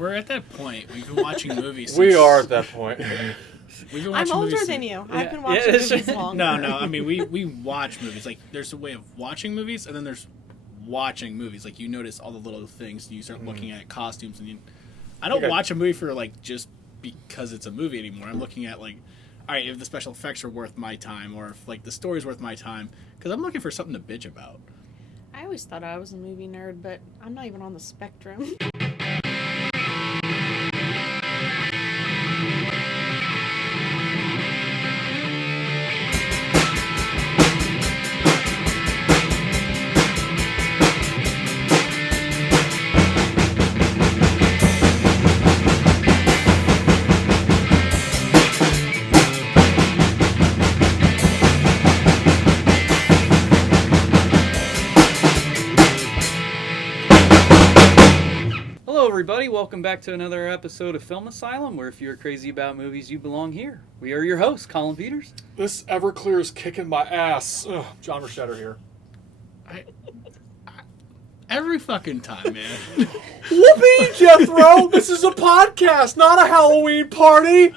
we're at that point. We've been watching movies. We are at that point. We've been I'm watching older movies than you. I've been watching movies longer. No. I mean, we watch movies. Like, there's a way of watching movies, and then there's watching movies. Like, you notice all the little things, and you start looking at costumes, and I don't watch a movie for, like, just because it's a movie anymore. I'm looking at, like, all right, if the special effects are worth my time, or if, like, the story's worth my time, because I'm looking for something to bitch about. I always thought I was a movie nerd, but I'm not even on the spectrum. Everybody, welcome back to another episode of Film Asylum, where if you're crazy about movies, you belong here. We are your hosts, Colin Peters. This Everclear's kicking my ass. Ugh, John Rochetta here. Every fucking time, man. Whoopee, Jethro! This is a podcast, not a Halloween party!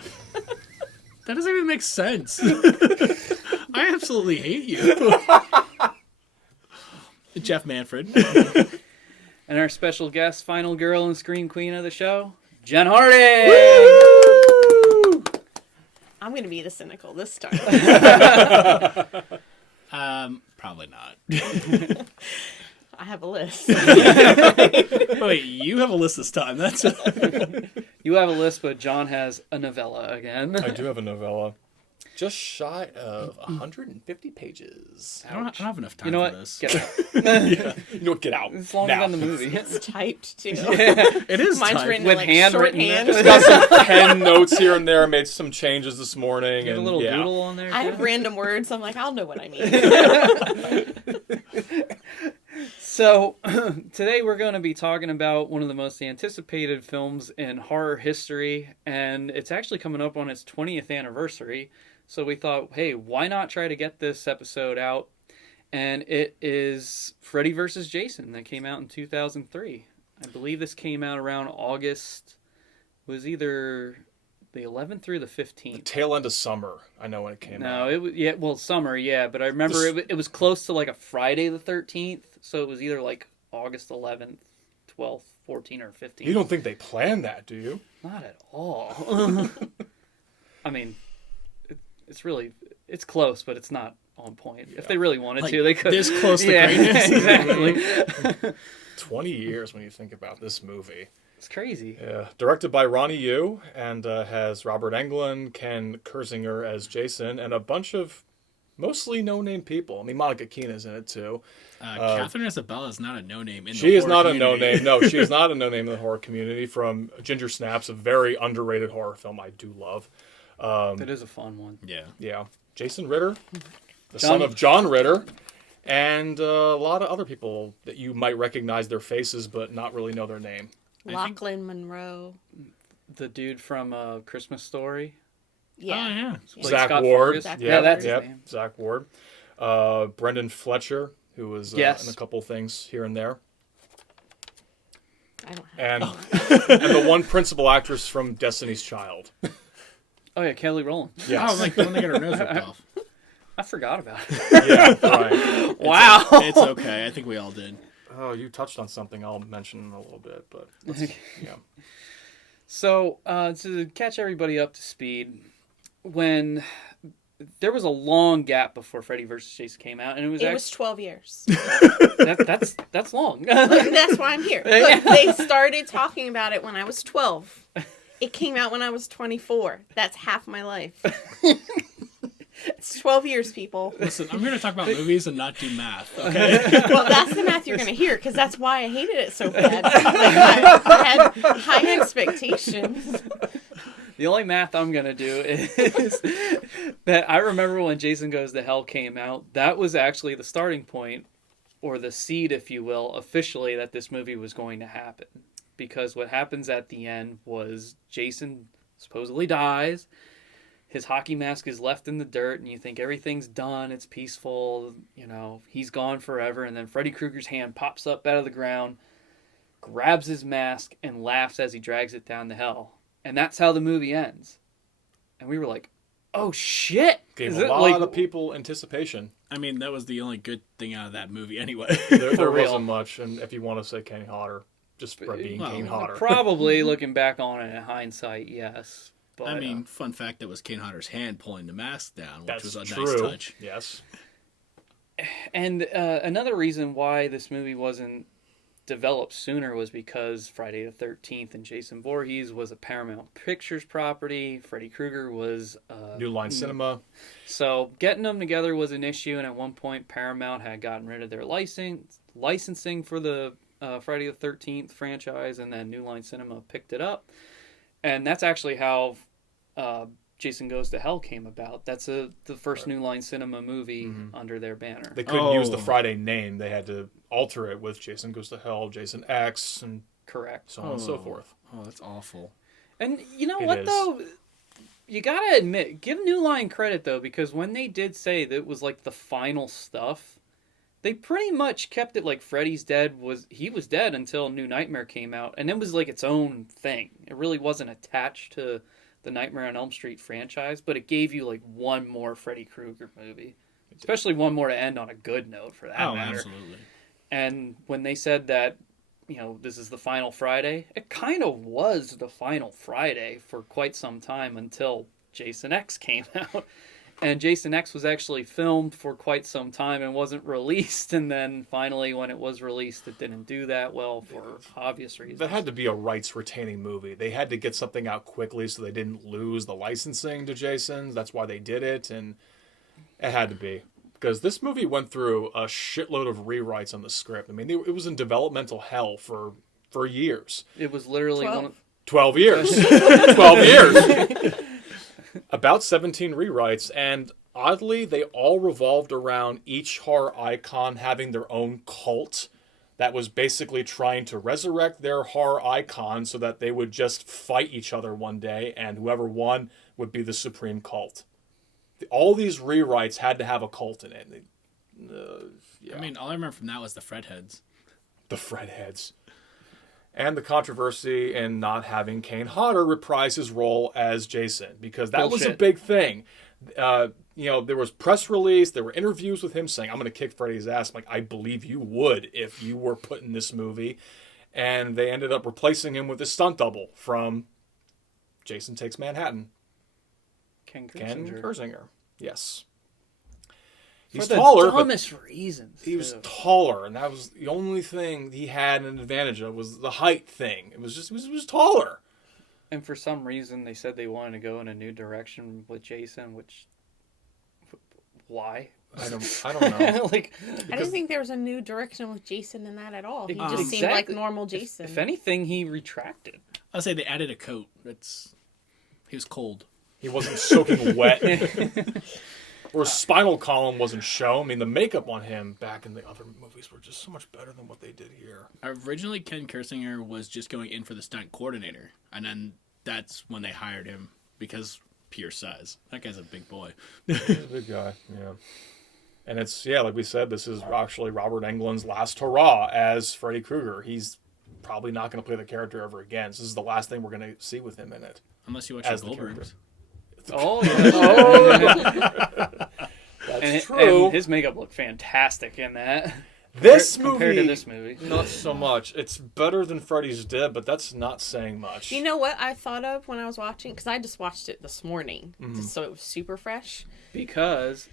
That doesn't even make sense. I absolutely hate you. Jeff Manfred. And our special guest, final girl and scream queen of the show, Jenn Harding! Woo! I'm going to be the cynical this time. Probably not. I have a list. Wait, you have a list this time. That's You have a list, but John has a novella again. I do have a novella. Just shy of 150 pages. I don't have enough time you know for what? this. Get out. Yeah. You know what? Get out. It's longer than the movie. It's typed, too. Yeah. It is Mine's typed. written With in, like, handwritten shorthand. Just got some pen notes here and there. Made some changes this morning. Get a and little doodle on there. I too. have random words. I'm like, I'll know what I mean. So, today we're going to be talking about one of the most anticipated films in horror history, and it's actually coming up on its 20th anniversary. So we thought, hey, why not try to get this episode out? And it is Freddy vs. Jason that came out in 2003. I believe this came out around August. It was either the 11th through the 15th. The tail end of summer. I know when it came out. No, it was summer, yeah. But I remember it was close to like a Friday the 13th. So it was either like August 11th, 12th, 14th, or 15th. You don't think they planned that, do you? Not at all. I mean, it's close, but it's not on point. Yeah. If they really wanted to, they could. This close to greatness. Exactly. 20 years when you think about this movie. It's crazy. Yeah. Directed by Ronnie Yu and has Robert Englund, Ken Kersinger as Jason, and a bunch of mostly no-name people. I mean, Monica Keena's in it, too. Catherine Isabella is not a no-name in the horror community. She is not a no-name. No, she is not a no-name in the horror community. From Ginger Snaps, a very underrated horror film I do love. It is a fun one. Yeah. Yeah. Jason Ritter, the son of John Ritter, and a lot of other people that you might recognize their faces but not really know their name. Lachlan Monroe. The dude from Christmas Story. Yeah. Oh, yeah. Zach Scott Ward. Fargus. Yeah, that's his name. Zach Ward. Brendan Fletcher, who was in a couple things here and there. I don't have and the one principal actress from Destiny's Child. Oh, yeah, Kelly Rowland. Yes. Oh, like when they get her nose ripped off. I forgot about it. Yeah, right. Wow. It's okay. I think we all did. Oh, you touched on something I'll mention in a little bit, but yeah. So, to catch everybody up to speed, when there was a long gap before Freddy vs. Jason came out, and it was 12 years. that's long. That's why I'm here. Look, they started talking about it when I was 12. It came out when I was 24. That's half my life. It's 12 years, people. Listen, I'm going to talk about movies and not do math, okay? Well, that's the math you're going to hear, because that's why I hated it so bad. I had high expectations. The only math I'm going to do is that I remember when Jason Goes to Hell came out, that was actually the starting point, or the seed, if you will, officially that this movie was going to happen. Because what happens at the end was Jason supposedly dies, his hockey mask is left in the dirt, and you think everything's done, it's peaceful, you know, he's gone forever, and then Freddy Krueger's hand pops up out of the ground, grabs his mask, and laughs as he drags it down to hell. And that's how the movie ends. And we were like, oh shit! Gave Is a it, lot of people anticipation. I mean, that was the only good thing out of that movie anyway. There real. wasn't much, and if you want to say Kane Hodder, just for being Kane Hodder. Probably, looking back on it in hindsight, yes. But, I mean, fun fact, that was Kane Hodder's hand pulling the mask down, which That's was a true. nice touch. Yes. And another reason why this movie wasn't developed sooner was because Friday the 13th and Jason Voorhees was a Paramount Pictures property. Freddy Krueger was... New Line Cinema. So getting them together was an issue, and at one point Paramount had gotten rid of their licensing for the Friday the 13th franchise, and then New Line Cinema picked it up. And that's actually how Jason Goes to Hell came about. That's the first New Line Cinema movie under their banner. They couldn't use the Friday name. They had to alter it with Jason Goes to Hell, Jason X, and Correct. so on and so forth. Oh, that's awful. And you know It what, is. though? You gotta admit, give New Line credit, though, because when they did say that it was like the final stuff, they pretty much kept it like Freddy's dead. He was dead until New Nightmare came out, and it was like its own thing. It really wasn't attached to the Nightmare on Elm Street franchise, but it gave you like one more Freddy Krueger movie. Especially one more to end on a good note, for that matter. Absolutely. And when they said that, you know, this is the final Friday, it kind of was the final Friday for quite some time until Jason X came out. And Jason X was actually filmed for quite some time and wasn't released. And then finally, when it was released, it didn't do that well for obvious reasons. That had to be a rights-retaining movie. They had to get something out quickly so they didn't lose the licensing to Jason. That's why they did it, and it had to be. Because this movie went through a shitload of rewrites on the script. I mean, it was in developmental hell for years. It was literally 12 years. 12 years. About 17 rewrites, and oddly, they all revolved around each horror icon having their own cult that was basically trying to resurrect their horror icon so that they would just fight each other one day, and whoever won would be the supreme cult. All these rewrites had to have a cult in it. Yeah. I mean, all I remember from that was the Fred heads. The Fred heads. And the controversy in not having Kane Hodder reprise his role as Jason, because that was a big thing. You know, there was press release, there were interviews with him saying, I'm going to kick Freddy's ass. I'm like, I believe you would if you were put in this movie. And they ended up replacing him with a stunt double from Jason Takes Manhattan. Ken Kersinger. Yes. For He's the taller, dumbest reasons. he was taller, and that was the only thing he had an advantage of was the height thing. It was just he was taller. And for some reason, they said they wanted to go in a new direction with Jason, which... Why? I don't know. Like, I didn't think there was a new direction with Jason in that at all. He just seemed like Exactly. normal Jason. if anything, he retracted. I'll say they added a coat. He was cold. He wasn't soaking wet. Or his spinal column wasn't shown. I mean, the makeup on him back in the other movies were just so much better than what they did here. Originally, Ken Kersinger was just going in for the stunt coordinator, and then that's when they hired him because pure size. That guy's a big boy. He's a big guy, yeah. And it's, like we said, this is actually Robert Englund's last hurrah as Freddy Krueger. He's probably not going to play the character ever again. So this is the last thing we're going to see with him in it. Unless you watch As the the Goldbergs. Oh, yeah. That's true. And his makeup looked fantastic in that. This compared movie, to this movie. not so much. It's better than Freddy's Dead, but that's not saying much. You know what I thought of when I was watching? Because I just watched it this morning, just so it was super fresh. Because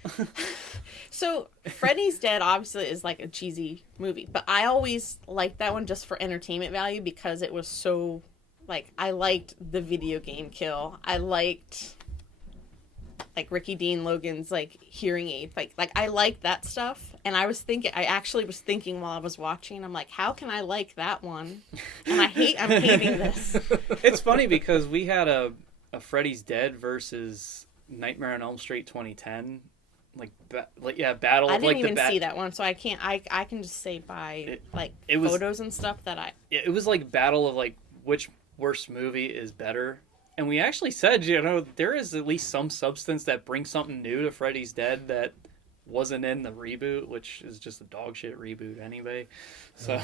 So, Freddy's Dead obviously is like a cheesy movie, but I always liked that one just for entertainment value because it was so, like, I liked the video game kill. I liked, like, Ricky Dean Logan's, like, hearing aid. Like I liked that stuff. And I actually was thinking while I was watching, I'm like, how can I like that one? And I'm hating this. it's funny because we had a Freddy's Dead versus Nightmare on Elm Street 2010 battle. I of, didn't like, even see that one, so I can't. I can just say by it was, photos and stuff that I. It was like battle of like which worst movie is better, and we actually said, you know, there is at least some substance that brings something new to Freddy's Dead that wasn't in the reboot, which is just a dog shit reboot anyway. So,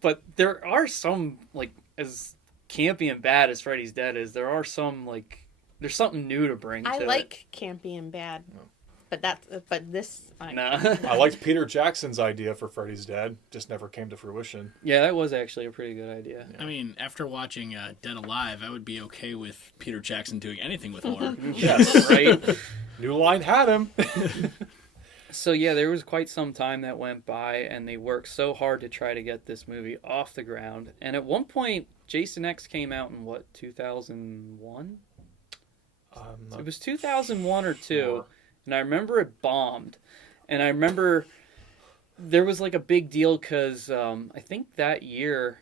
But there are some, like, as campy and bad as Freddy's Dead is, there are some, like, there's something new to bring to I it. like campy and bad. But this... Nah. I liked Peter Jackson's idea for Freddy's Dead. Just never came to fruition. Yeah, that was actually a pretty good idea. I mean, after watching Dead Alive, I would be okay with Peter Jackson doing anything with horror. Yes. Right? New Line had him. So yeah, there was quite some time that went by, and they worked so hard to try to get this movie off the ground. And at one point, Jason X came out in, what, 2001? It was 2001 or 2. Sure. And I remember it bombed. And I remember there was like a big deal because I think that year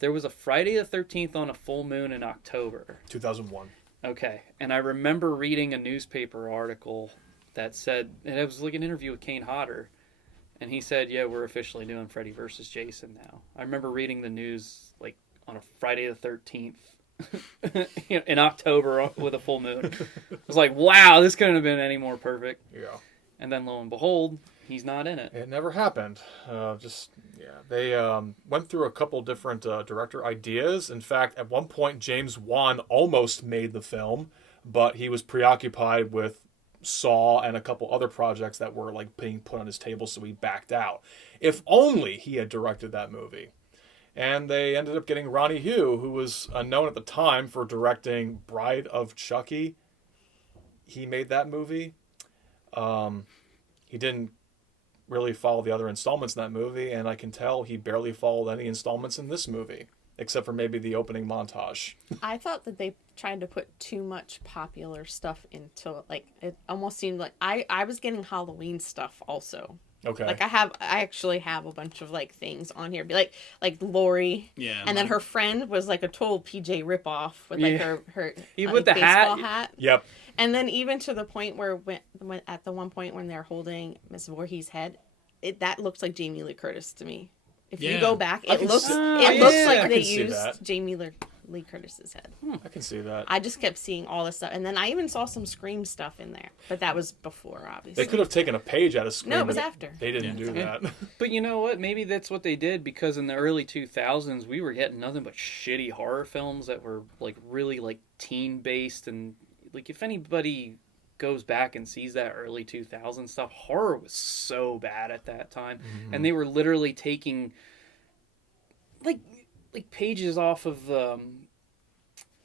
there was a Friday the 13th on a full moon in October. 2001. Okay. And I remember reading a newspaper article that said, and it was like an interview with Kane Hodder. And he said, yeah, we're officially doing Freddy versus Jason now. I remember reading the news like on a Friday the 13th. In October with a full moon. I was like, wow, this couldn't have been any more perfect. Yeah. And then lo and behold, he's not in it. It never happened. They went through a couple different director ideas. In fact, at one point, James Wan almost made the film, but he was preoccupied with Saw and a couple other projects that were like being put on his table, so he backed out. If only he had directed that movie. And they ended up getting Ronnie Hu, who was unknown at the time for directing Bride of Chucky. He made that movie. He didn't really follow the other installments in that movie, and I can tell he barely followed any installments in this movie, except for maybe the opening montage. I thought that they tried to put too much popular stuff into it. Like, it almost seemed like... I was getting Halloween stuff also. Okay. Like I actually have a bunch of like things on here, like Lori, Yeah, and then her friend was like a total PJ ripoff with like her Even like, with the baseball hat. Yep. and then even to the point where when at the one point when they're holding Miss Voorhees' head, that looks like Jamie Lee Curtis to me. If you Yeah. go back, I it can looks see- it looks yeah, like I they can see used that. Jamie Lee Curtis's head. I can see that. I just kept seeing all this stuff, and then I even saw some Scream stuff in there, but that was before, obviously. They could have taken a page out of Scream. No, it was and after. They didn't do that. But you know what? Maybe that's what they did, because in the early 2000s, we were getting nothing but shitty horror films that were like really like teen based, and like if anybody goes back and sees that early 2000s stuff, horror was so bad at that time, and they were literally taking like pages off of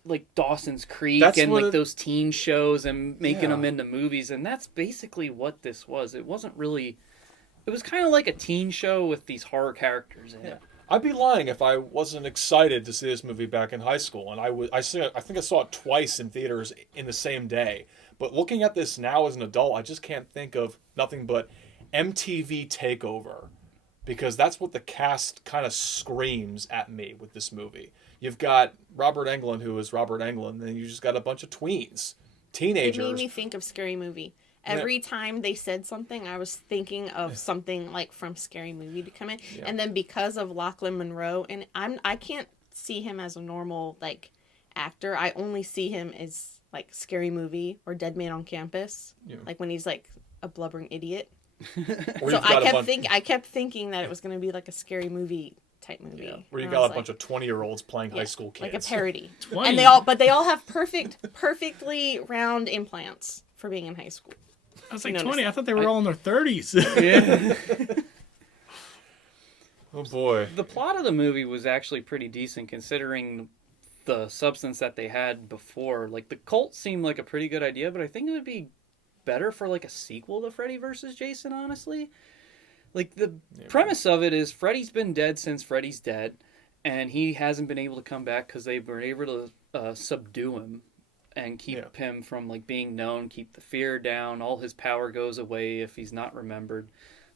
like Dawson's Creek That's and what like it- those teen shows and making Yeah. them into movies, and that's basically what this was. It wasn't really. It was kind of like a teen show with these horror characters in it. I'd be lying if I wasn't excited to see this movie back in high school, and I think I saw it twice in theaters in the same day. But looking at this now as an adult, I just can't think of nothing but MTV Takeover, because that's what the cast kind of screams at me with this movie. You've got Robert Englund, who is Robert Englund, and then you just got a bunch of tweens, It teenagers. made me think of Scary Movie. Every time they said something, I was thinking of something like from Scary Movie to come in. Yeah. And then because of Lachlan Monroe, and I can't see him as a normal like actor. I only see him as like Scary Movie or Dead Man on Campus, Yeah. like when he's like a blubbering idiot. Or So you've got a bunch, I kept thinking that it was going to be like a Scary Movie type movie. where you And I got was a bunch of 20-year-olds playing high school kids. like a parody. 20. And they all have perfectly round implants for being in high school. I was like You 20. I thought they were all in their 30s. Yeah. Oh boy. The plot of the movie was actually pretty decent considering the substance that they had before. Like, the cult seemed like a pretty good idea, but I think it would be better for like a sequel to Freddy versus Jason, honestly. Like, the premise of it is Freddy's been dead since Freddy's dead, and he hasn't been able to come back because they've been able to subdue him and keep him from like being known, keep the fear down. All his power goes away if he's not remembered.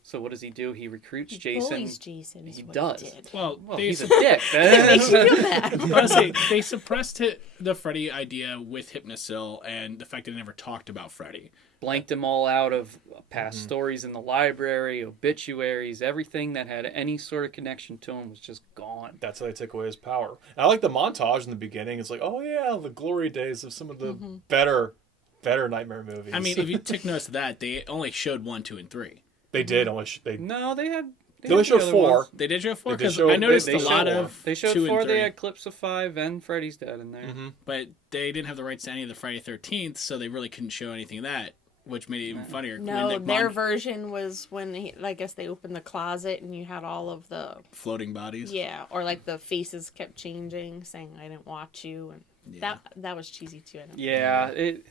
So what does he do? He recruits Jason. Bullies Jason. Is He what does. He did. Well, they He's a dick. It makes you feel bad. honestly, they suppressed the Freddy idea with Hypnosil and the fact that they never talked about Freddy. Blanked them all out of past stories in the library, obituaries, everything that had any sort of connection to him was just gone. That's how they take away his power. And I like the montage in the beginning. It's like, oh yeah, the glory days of some of the better Nightmare movies. I mean, if you took notice of that, they only showed 1, 2, and 3. they did. They No, they had They only showed 4. They did show 4 They did because show- I noticed they a showed lot more. of They showed 2 and 4. 3, They had clips of 5 and Freddy's Dead in there. Mm-hmm. but they didn't have the rights to any of the Friday 13th, so they really couldn't show anything of that, which made it even funnier. No, When their version was when I guess they opened the closet and you had all of the floating bodies. yeah, or like the faces kept changing, saying "I didn't watch you," and Yeah. that was cheesy too. I know. Yeah, it.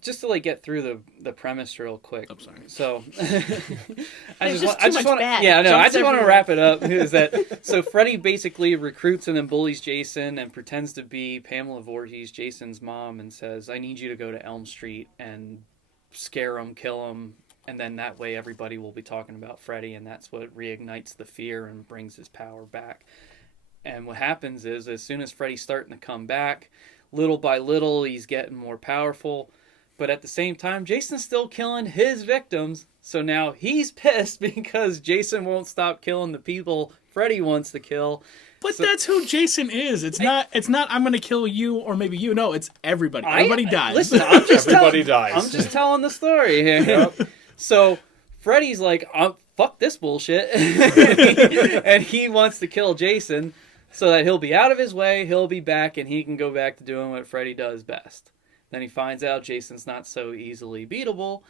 Just to like get through the premise real quick. I'm sorry. So, I There's just just too much want bad. yeah, no, I Jumps just want to everywhere. wrap it up. Is that so? Freddy basically recruits and then bullies Jason and pretends to be Pamela Voorhees, Jason's mom, and says, "I need you to go to Elm Street and scare him, kill him." And then that way everybody will be talking about Freddy, and that's what reignites the fear and brings his power back. And what happens is, as soon as Freddy's starting to come back, little by little, he's getting more powerful. But at the same time, Jason's still killing his victims. So now he's pissed because Jason won't stop killing the people Freddy wants to kill. But that's who Jason is. It's not. I'm gonna kill you or maybe you. No, it's everybody. Everybody dies. Listen, I'm just Everybody dies. I'm just telling the story here. Yep. So Freddy's like, fuck this bullshit. And he wants to kill Jason so that he'll be out of his way, he'll be back, and he can go back to doing what Freddy does best. Then he finds out Jason's not so easily beatable,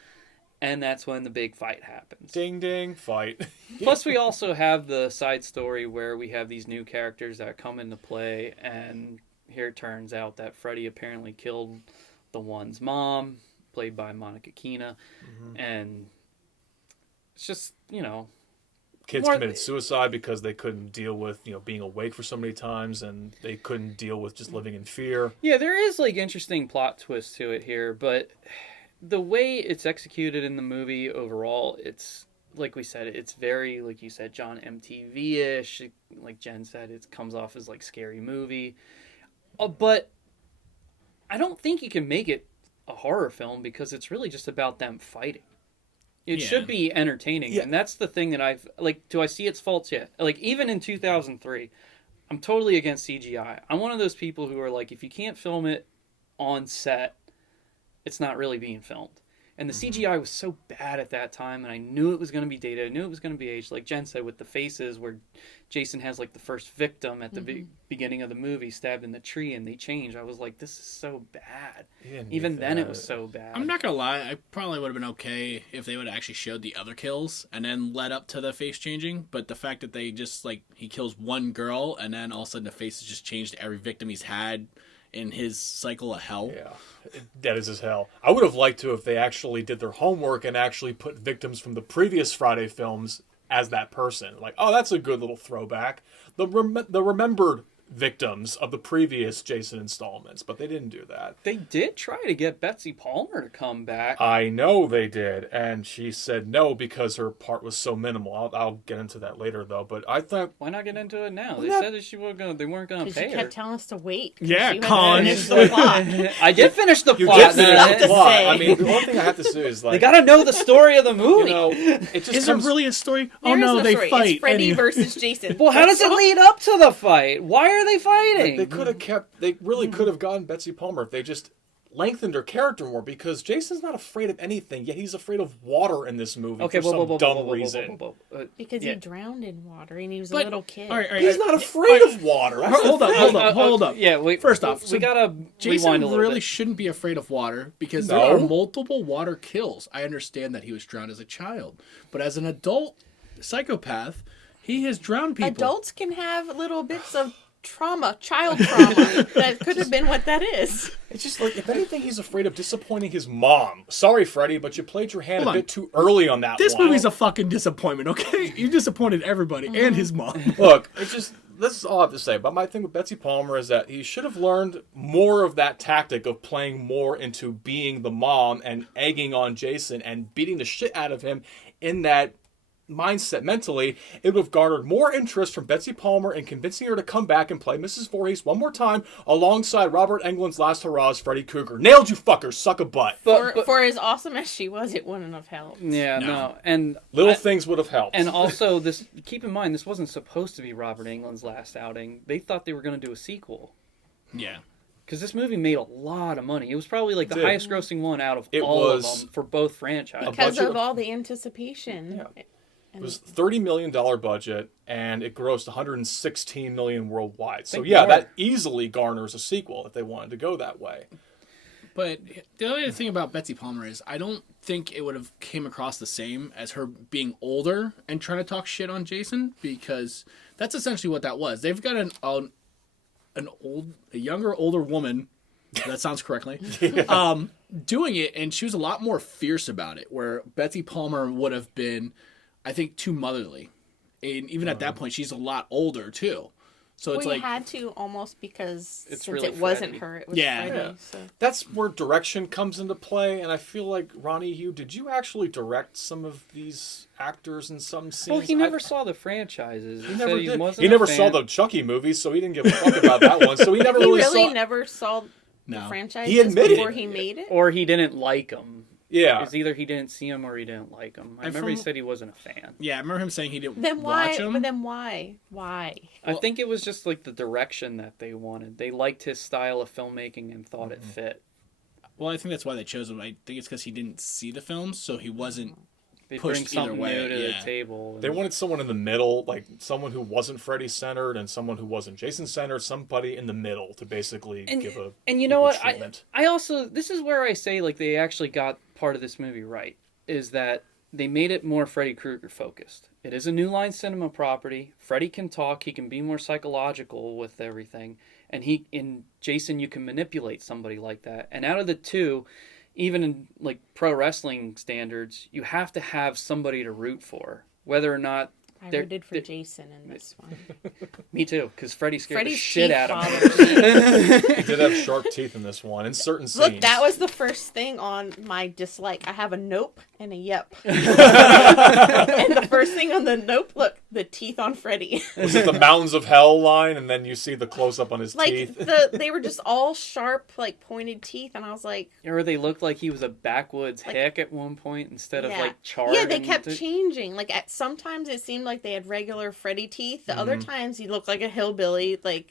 and that's when the big fight happens. Ding ding, fight. Plus, we also have the side story where we have these new characters that come into play, and here it turns out that Freddy apparently killed the one's mom, played by Monica Keena, and it's just, Kids More- committed suicide because they couldn't deal with, being awake for so many times, and they couldn't deal with just living in fear. yeah, there is like interesting plot twists to it here, but the way it's executed in the movie overall, it's like we said, it's very, like you said, John, MTV-ish. Like Jen said, it comes off as like scary movie, but I don't think you can make it a horror film because it's really just about them fighting. It Yeah. should be entertaining, Yeah. and that's the thing that I've like. Do I see its faults yet? Like even in 2003, I'm totally against CGI. I'm one of those people who are like, if you can't film it on set, it's not really being filmed. And the CGI was so bad at that time, and I knew it was going to be dated. I knew it was going to be aged. Like Jen said, with the faces where Jason has like the first victim at the beginning of the movie stabbed in the tree, and they change. I was like, this is so bad. Even then, it was so bad. I'm not gonna lie. I probably would have been okay if they would have actually showed the other kills and then led up to the face changing. But the fact that they just he kills one girl and then all of a sudden the face has just changed to every victim he's had in his cycle of hell. Yeah, that is as hell. I would have liked to if they actually did their homework and actually put victims from the previous Friday films as that person. Like, oh, that's a good little throwback. The remembered victims of the previous Jason installments, but they didn't do that. They did try to get Betsy Palmer to come back. I know they did, and she said no because her part was so minimal. I'll get into that later, though. But I thought, Why not get into it now? They not- said that they weren't going to Because pay you her. kept telling us to wait. Yeah, You hadn't Collin. finished the plot. I did finish the you plot. did finish have the to plot. say. I mean, the only thing I have to say is They like, got to know the story of the movie. it just Is there comes. really a story? There Oh is no, they story. fight. It's Freddy anyway. versus Jason. Well, how does it lead up to the fight? Why are they fighting? They could have kept. They really could have gotten Betsy Palmer if they just lengthened her character more, because Jason's not afraid of anything, yet he's afraid of water in this movie Okay, for some dumb reason. Because Yeah. he drowned in water and he was a But- little kid. All right, all right, He's all right. not afraid of water. That's the Hold up, thing. hold up. Yeah, wait. First off, we so gotta rewind Jason a little really bit. shouldn't be afraid of water because No. there are multiple water kills. I understand that he was drowned as a child, but as an adult psychopath, he has drowned people. Adults can have little bits of trauma, child trauma. That could have been what that is. It's just like, if anything, he's afraid of disappointing his mom. Sorry, Freddy, but you played your hand Hold a on. bit too early on that This one. movie's a fucking disappointment, okay? You disappointed everybody and his mom. Look, it's just, this is all I have to say. But my thing with Betsy Palmer is that he should have learned more of that tactic of playing more into being the mom and egging on Jason and beating the shit out of him in that mindset mentally. It would have garnered more interest from Betsy Palmer and convincing her to come back and play Mrs. Voorhees one more time alongside Robert Englund's last hurrah's Freddy Krueger. Nailed you fuckers, suck a butt. For as awesome as she was, it wouldn't have helped. Yeah, no. And Little things would have helped. and also this. Keep in mind, this wasn't supposed to be Robert Englund's last outing. They thought they were going to do a sequel. Yeah. Because this movie made a lot of money. It was probably like the did. highest grossing one out of It all was of them for both franchises. Because budget of all the anticipation. Yeah. It was $30 million budget, and it grossed $116 million worldwide. So, More. that easily garners a sequel if they wanted to go that way. But the other thing about Betsy Palmer is I don't think it would have came across the same as her being older and trying to talk shit on Jason, because that's essentially what that was. They've got a younger, older woman, that sounds correctly, doing it, and she was a lot more fierce about it, where Betsy Palmer would have been, I think, too motherly. And even at that point, she's a lot older, too. So it's well, like... you had to almost because It's since really it wasn't Freddy. her, it was Yeah. Freddy. Yeah. So. That's where direction comes into play, and I feel like, Ronnie, did you actually direct some of these actors in some scenes? Well, he never saw the franchises. He never did. Wasn't He a never fan. saw the Chucky movies, so he didn't give a fuck about that one. So he never He really really saw... never saw the No. franchise He admitted before it. he made it. Or he didn't like them. Yeah. It's either he didn't see them or he didn't like them. I remember he said he wasn't a fan. Yeah, I remember him saying he didn't Then why? watch them. But then why? Why? I think it was just like the direction that they wanted. They liked his style of filmmaking and thought it fit. Well, I think that's why they chose him. I think it's because he didn't see the films, so he wasn't... They pushed bring something either way, new to yeah. the table. They wanted someone in the middle, like someone who wasn't Freddy-centered and someone who wasn't Jason-centered, somebody in the middle to basically give a And you know equal what? treatment. I also, this is where I say like they actually got part of this movie right, is that they made it more Freddy Krueger focused. It is a New Line Cinema property. Freddy can talk. He can be more psychological with everything. And in Jason, you can manipulate somebody like that. And out of the two, even in like pro wrestling standards, you have to have somebody to root for, whether or not. I rooted for Jason in this one. Me too, because Freddy scared Freddy's the shit teeth out of me. bothered me. He did have sharp teeth in this one, in certain scenes. Look, that was the first thing on my dislike. I have a nope and a yep. And the first thing on the nope, look, the teeth on Freddy. Was it the Mountains of Hell line, and then you see the close-up on his Like, teeth? they were just all sharp, like, pointed teeth, and I was like... Or they looked like he was a backwoods hick at one point instead of like charred. Yeah, they and kept changing. Like, sometimes it seemed like they had regular Freddy teeth. The other times he looked like a hillbilly, like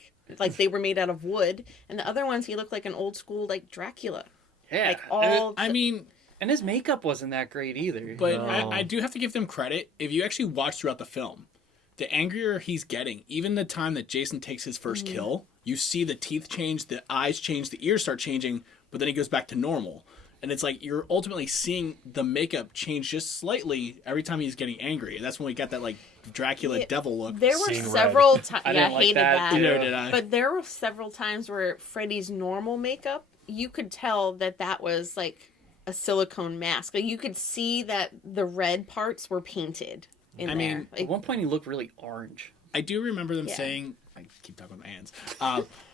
they were made out of wood. And the other ones he looked like an old school, like, Dracula. Yeah. Like, all... I mean... And his makeup wasn't that great either. But No. I do have to give them credit. If you actually watch throughout the film, the angrier he's getting, even the time that Jason takes his first kill, you see the teeth change, the eyes change, the ears start changing, but then he goes back to normal. And it's like you're ultimately seeing the makeup change just slightly every time he's getting angry. And that's when we got that like Dracula devil look. There were Seeing several times... I Yeah, I didn't like hated that, that. too. Neither did I. But there were several times where Freddy's normal makeup, you could tell that was like a silicone mask. Like you could see that the red parts were painted in I there. mean, At one point he looked really orange. I do remember them Yeah. saying... I keep talking with my hands.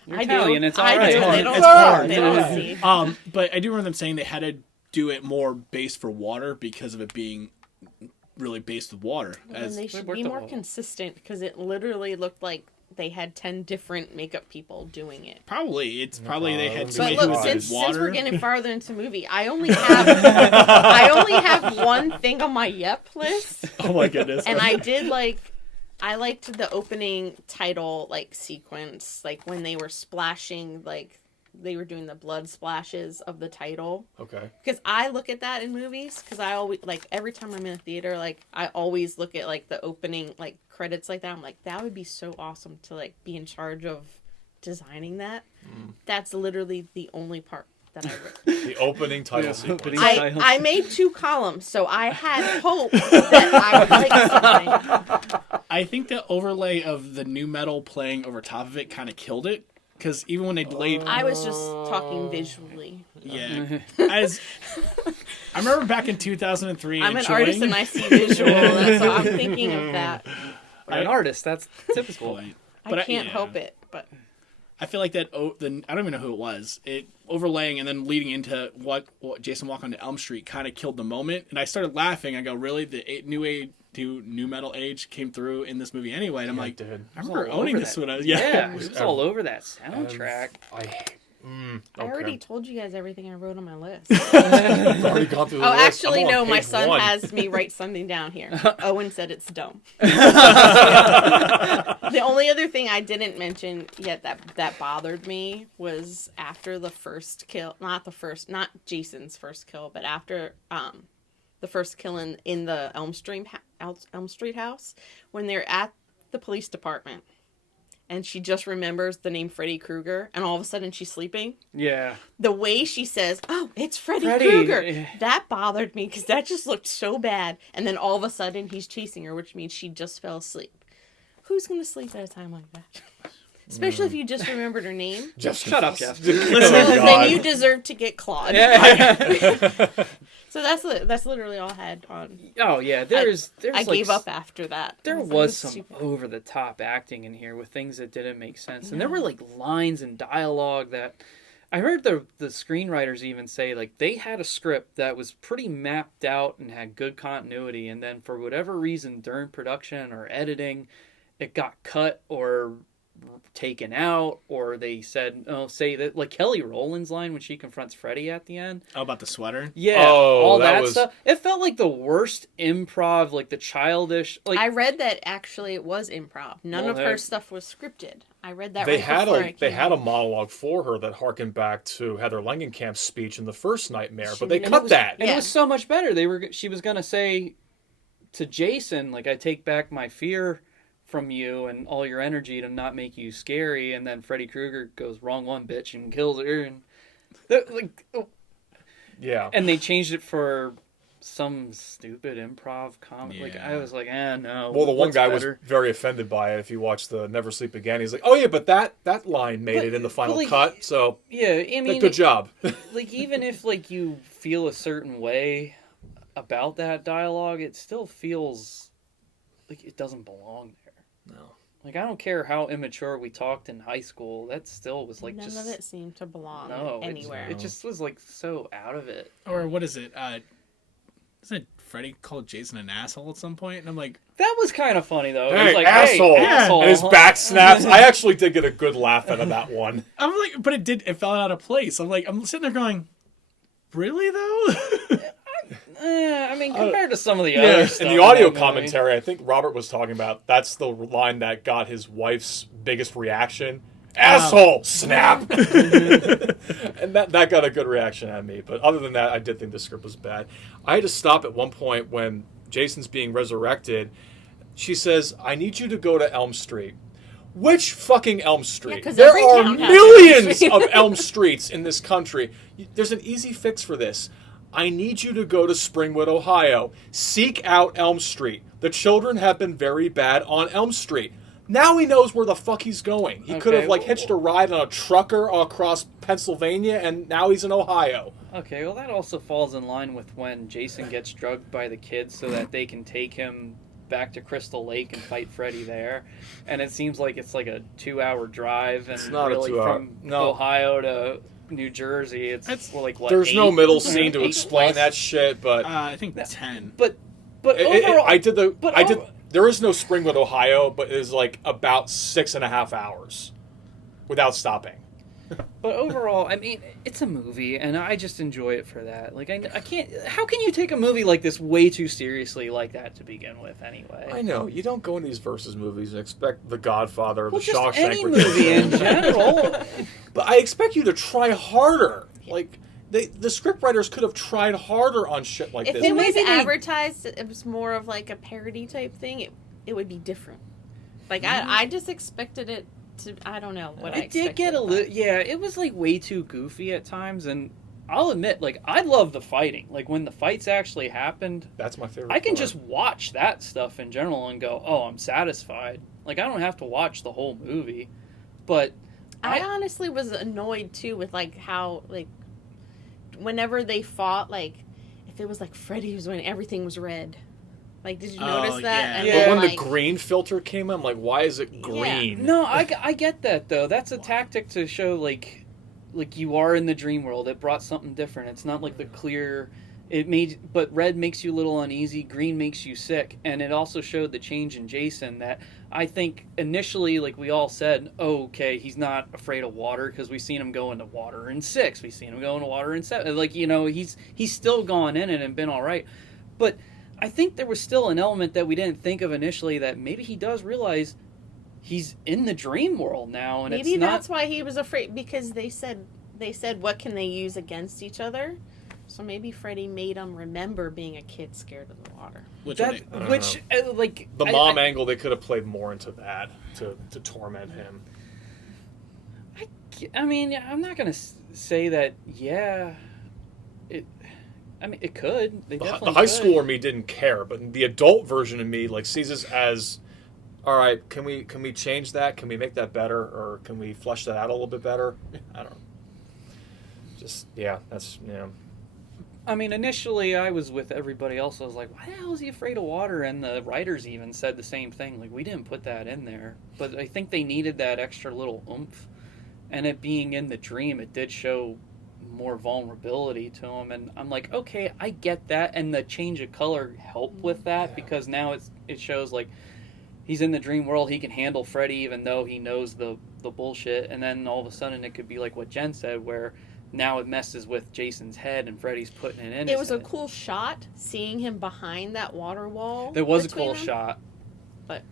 You're I Italian, do. it's all I right. do. They It's don't, hard. they don't see. But I do remember them saying they had to do it more based for water because of it being really based with water. And they should worked be a more lot. consistent because it literally looked like they had 10 different makeup people doing it. Probably they had But somebody But who look, was since in water. we're getting farther into the movie, I only have one thing on my yep list, Oh my goodness! and I liked the opening title like sequence, like when they were splashing, like they were doing the blood splashes of the title. Okay. Because I look at that in movies, because I always, like, every time I'm in a theater, like, I always look at, like, the opening, like, credits like that. I'm like, that would be so awesome to, like, be in charge of designing that. That's literally the only part that I wrote. The opening title Yeah, sequence. opening- I made 2 columns, so I had hope that I would like something. I think the overlay of the new metal playing over top of it kind of killed it. Because even when they laid, I was just talking visually. yeah, as I remember back in 2003, I'm an enjoying- artist and I see visual, so I'm thinking of that. An artist, that's typical. Point. I But can't yeah. help it, but... I feel like that. I don't even know who it was. It overlaying and then leading into what Jason Walk onto Elm Street kind of killed the moment. And I started laughing. I go, really? The new metal age came through in this movie anyway. And I'm like, dude. I remember all owning over this that. when I was Yeah, it was all over that soundtrack. I already told you guys everything I wrote on my list. I've already gone through the Oh, list. actually, I'm on no. My page son 1. has me write something down here. Owen said it's dumb. The only other thing I didn't mention yet that bothered me was after the first kill. Not Jason's first kill, but after the first kill in the Elm Street Elm Street house when they're at the police department. And she just remembers the name Freddy Krueger, and all of a sudden she's sleeping. Yeah. The way she says, "Oh, it's Freddy Freddy." Krueger," that bothered me because that just looked so bad. And then all of a sudden he's chasing her, which means she just fell asleep. Who's going to sleep at a time like that? Especially if you just remembered her name. Jeff, Shut up, Jeff. Then you deserve to get clawed. Yeah. So that's literally all I had on. Oh yeah, there's I like, gave up after that. There I like, was it's some stupid. over the top acting in here with things that didn't make sense, and there were like lines and dialogue that I heard the screenwriters even say like they had a script that was pretty mapped out and had good continuity, and then for whatever reason during production or editing, it got cut or taken out, or they said, say that like Kelly Rowland's line when she confronts Freddy at the end. Oh, about the sweater? Yeah, Oh, all that that was- stuff. It felt like the worst improv, like the childish. Like I read that actually it was improv. None Well, of her heck. stuff was scripted. I read that They right had before a it they came had a out. monologue for her that harkened back to Heather Langenkamp's speech in the first Nightmare, but they And it cut was- that. and Yeah. it was so much better. She was gonna say to Jason, like, "I take back my fear from you and all your energy to not make you scary," and then Freddy Krueger goes, "Wrong one, bitch," and kills her, and Yeah. and they changed it for some stupid improv comedy. Like Yeah. I was like, no. Well, the one what's guy better? was very offended by it. If you watch the Never Sleep Again, he's like, "Oh yeah, but that line made But- it in the final but, like, cut." So Yeah, I mean, good job. like even if like you feel a certain way about that dialogue, it still feels like it doesn't belong there. No. Like I don't care how immature we talked in high school, that still was like None just of it seemed to belong no anywhere. It just was like so out of it. Or what is it? Isn't Freddy called Jason an asshole at some point? And I'm like, That was kind of funny though. It Hey, was like, asshole! Hey, asshole! And his back snaps. I actually did get a good laugh out of that one. I'm like, but it fell out of place. I'm like, I'm sitting there going, really though? I mean, compared to some of the Yeah, other in stuff the audio that movie. commentary, I think Robert was talking about that's the line that got his wife's biggest reaction. Asshole! Snap! And that got a good reaction out of me. But other than that, I did think the script was bad. I had to stop at one point when Jason's being resurrected. She says, "I need you to go to Elm Street." Which fucking Elm Street? 'cause There every are town has millions Elm Street. of Elm Streets in this country. There's an easy fix for this. I need you to go to Springwood, Ohio. Seek out Elm Street. The children have been very bad on Elm Street. Now he knows where the fuck he's going. He could have Okay, hitched a ride on a trucker across Pennsylvania, and now he's in Ohio. Okay, well that also falls in line with when Jason gets drugged by the kids so that they can take him back to Crystal Lake and fight Freddy there. And it seems like it's like a 2-hour drive, and It's not a really 2-hour. from No. Ohio to New Jersey, it's like what? There's no 8? middle scene to 8 explain plus? that shit, but I think 10. But overall, There is no Springwood, Ohio, but it is about 6.5 hours without stopping. But overall, I mean, it's a movie, and I just enjoy it for that. Like, I can't. How can you take a movie like this way too seriously like that to begin with? Anyway, I know you don't go in these versus movies and expect The Godfather or well, The just Shawshank any movie in Redemption. general. But I expect you to try harder. The scriptwriters could have tried harder on shit like If this. it was maybe they- advertised, it was more of like a parody type thing. It would be different. Like I just expected it to. I don't know what I It did get expected, a but- little. Yeah, it was like way too goofy at times, and I'll admit, like, I love the fighting. Like when the fights actually happened, That's my favorite. I can part. just watch that stuff in general and go, "Oh, I'm satisfied." Like I don't have to watch the whole movie, but I honestly was annoyed too with how whenever they fought, if it was Freddy was winning, everything was red. Did you notice that? yeah. And Yeah. But then, when the green filter came, I'm like, why is it green? no, I get that though. That's a tactic to show like you are in the dream world. It brought something different. It's not like the clear. But red makes you a little uneasy. Green makes you sick, and it also showed the change in Jason. That I think initially, like we all said, oh, okay, he's not afraid of water because we've seen him go into water in 6. We've seen him go into water in 7. He's still gone in it and been all right. But I think there was still an element that we didn't think of initially that maybe he does realize he's in the dream world now, and maybe it's not. that's why he was afraid, because they said what can they use against each other. So maybe Freddy made him remember being a kid scared of the water. The mom angle, they could have played more into that to torment him. I mean, I'm not gonna say that. Yeah, it could. They definitely the high could. schooler me didn't care, but the adult version of me sees this as, all right, can we change that? Can we make that better, or can we flesh that out a little bit better? I don't know. That's. I mean, initially I was with everybody else. I was like, why the hell is he afraid of water? And the writers even said the same thing. Like, we didn't put that in there. But I think they needed that extra little oomph. And it being in the dream, it did show more vulnerability to him. And I'm like, okay, I get that. And the change of color helped with that because now it shows, like, he's in the dream world. He can handle Freddy even though he knows the bullshit. And then all of a sudden it could be like what Jen said where now it messes with Jason's head and Freddy's putting it in. It was a cool shot seeing him behind that water wall. There was a cool shot. But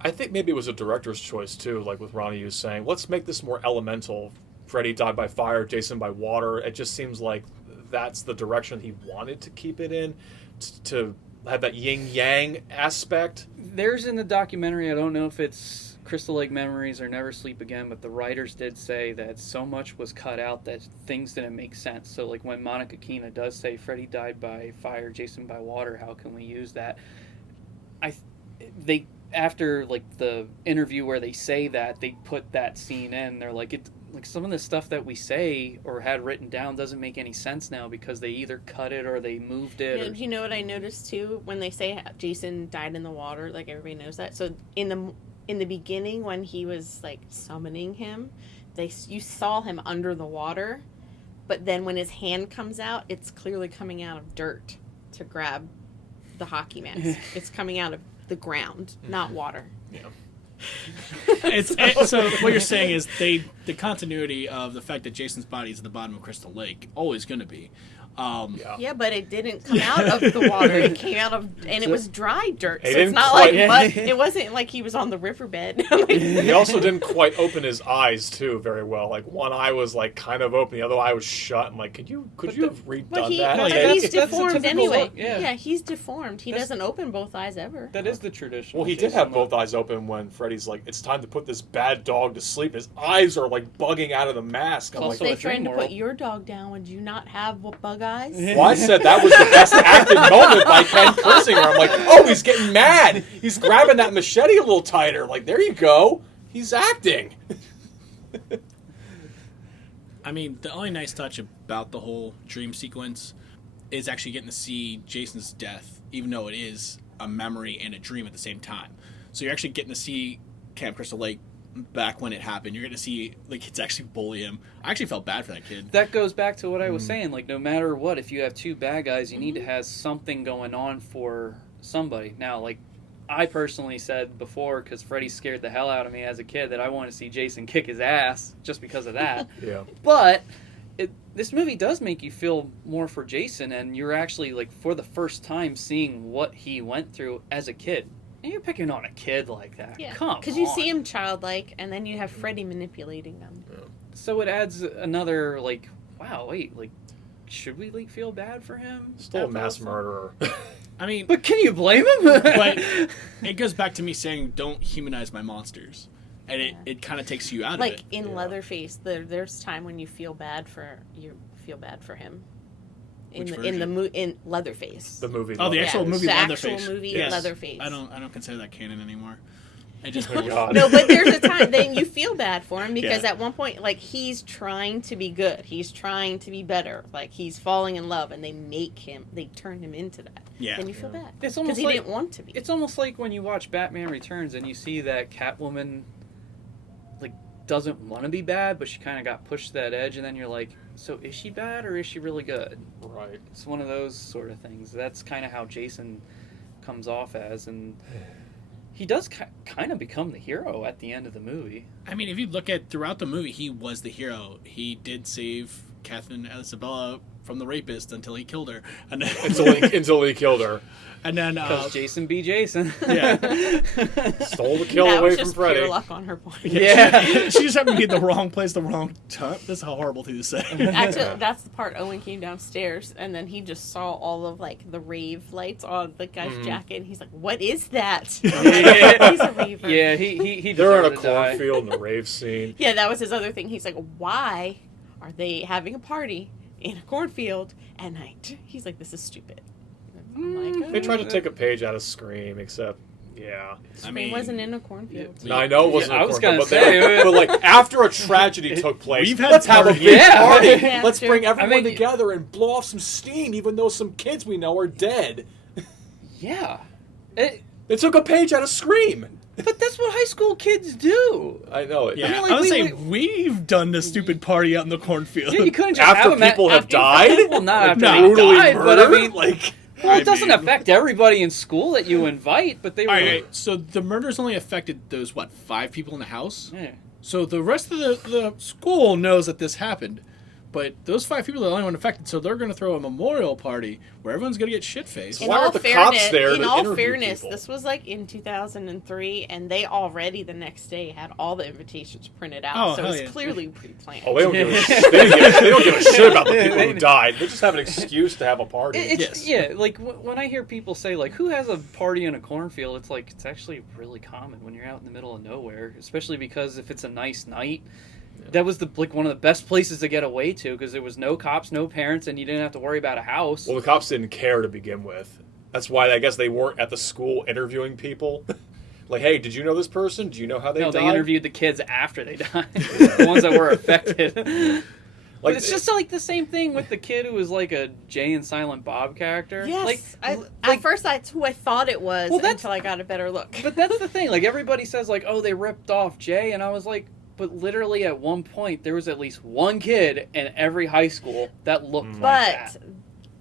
I think maybe it was a director's choice too, like with Ronnie was saying, let's make this more elemental. Freddy died by fire, Jason by water. It just seems like that's the direction he wanted to keep it in, to have that yin-yang aspect. There's in the documentary, I don't know if it's Crystal Lake Memories or Never Sleep Again, but the writers did say that so much was cut out that things didn't make sense. So like when Monica Keena does say Freddy died by fire, Jason by water, how can we use that? They after like the interview where they say that, they put that scene in. They're like, like some of the stuff that we say or had written down doesn't make any sense now because they either cut it or they moved it. You know what I noticed too when they say Jason died in the water, like everybody knows that. So in the beginning when he was like summoning him, you saw him under the water, but then when his hand comes out, it's clearly coming out of dirt to grab the hockey mask. It's coming out of the ground, not water. Yeah. So what you're saying is the continuity of the fact that Jason's body is at the bottom of Crystal Lake always going to be. Yeah, but it didn't come out of the water. It came out of, and it was dry dirt. So it's not quite, like it wasn't like he was on the riverbed. He also didn't quite open his eyes too very well. Like one eye was like kind of open, the other eye was shut. I'm like, could you have redone that? But he's deformed anyway. Look, yeah, he's deformed. He doesn't open both eyes ever. That is the tradition. Well, he did have both eyes open when Freddy's like, it's time to put this bad dog to sleep. His eyes are like bugging out of the mask. I'm If like, they threatened to put your dog down, would you not have bug eyes? well, I said that was the best acted moment by Ken Kirsinger. I'm like, oh, he's getting mad. He's grabbing that machete a little tighter. Like, there you go. He's acting. I mean, the only nice touch about the whole dream sequence is actually getting to see Jason's death, even though it is a memory and a dream at the same time. So you're actually getting to see Camp Crystal Lake back when it happened. You're going to see like kids actually bully him. I actually felt bad for that kid. That goes back to what I was saying. Like, no matter what, if you have two bad guys, you need to have something going on for somebody. Now, like, I personally said before, because Freddy scared the hell out of me as a kid, that I want to see Jason kick his ass just because of that. Yeah. But this movie does make you feel more for Jason, and you're actually, like, for the first time seeing what he went through as a kid. And you're picking on a kid like that. Yeah, Come on. because you see him childlike, and then you have Freddy manipulating them. Yeah. So it adds another, like, wow, wait, like, should we, like, feel bad for him? Still a mass murderer. I mean, But can you blame him? but it goes back to me saying, don't humanize my monsters. And it kind of takes you out of it. Like in Leatherface, there's time when you feel bad for him. In Leatherface. The movie. Oh, the actual movie the Leatherface. actual movie Yes. Leatherface. I don't consider that canon anymore. I just Oh, God. No, but there's a time then you feel bad for him because Yeah. at one point, like, he's trying to be good. He's trying to be better. Like, he's falling in love, and they turn him into that. Yeah. Then you feel bad. It's Because almost he like, didn't want to be. It's almost like when you watch Batman Returns and you see that Catwoman, like, doesn't want to be bad, but she kind of got pushed to that edge, and then you're like, so is she bad or is she really good? Right. It's one of those sort of things. That's kind of how Jason comes off as, and he does kind of become the hero at the end of the movie. I mean, if you look at throughout the movie, he was the hero. He did save Catherine Isabella from the rapist until he killed her, and then, until he killed her. And then Because Jason be Jason. yeah, Stole the kill that away was from just Freddy. pure luck on her part. Yeah. she just happened to be in the wrong place, the wrong time. That's a horrible thing to say. Actually, that's the part. Owen came downstairs, and then he just saw all of like the rave lights on the guy's jacket. And he's like, "What is that?" Yeah. He's a raver. Yeah, he They're in a deserved to die. cornfield in the rave scene. Yeah, that was his other thing. He's like, "Why are they having a party in a cornfield at night?" He's like, "This is stupid." I'm like, They tried to take a page out of Scream, except, yeah. Scream wasn't in a cornfield. No, I know it wasn't Yeah, a I was cornfield, gonna say, but like after a tragedy took place, We've had let's have a parties. big Yeah. party. Yeah, Let's true. bring everyone I mean, together and blow off some steam, even though some kids we know are dead. Yeah. They took a page out of Scream. But that's what high school kids do. I know it. Yeah, I mean, I, like, would say we- we've done this stupid party out in the cornfield. Yeah, you couldn't just After have them people have after- died? Well, not after No. they Brutally died, but I murdered? mean, like, well, I it doesn't mean- affect everybody in school that you invite, but they were. All right, so the murders only affected those 5 people in the house. Yeah. So the rest of the school knows that this happened, but those 5 people are the only one affected. So they're going to throw a memorial party where everyone's going to get shit faced. Why aren't the cops there in to all interview fairness, people? this was like in 2003, and they already the next day had all the invitations printed out, Oh, so it hell was yeah. clearly pre-planned. oh, they don't give a shit. They don't give a shit about the people who died. They just have an excuse to have a party. It's, Yes. Yeah, like when I hear people say like, "Who has a party in a cornfield?" It's like it's actually really common when you're out in the middle of nowhere, especially because if it's a nice night. That was one of the best places to get away to because there was no cops, no parents, and you didn't have to worry about a house. Well, the cops didn't care to begin with. That's why I guess they weren't at the school interviewing people. Like, hey, did you know this person? Do you know how they No, died? they interviewed the kids after they died, the ones that were affected. Like, But it's just like the same thing with the kid who was like a Jay and Silent Bob character. Yes, like, at first that's who I thought it was Well, that's- until I got a better look. But that's the thing. Like everybody says, like, oh, they ripped off Jay, and I was like, but literally at one point there was at least one kid in every high school that looked like But that.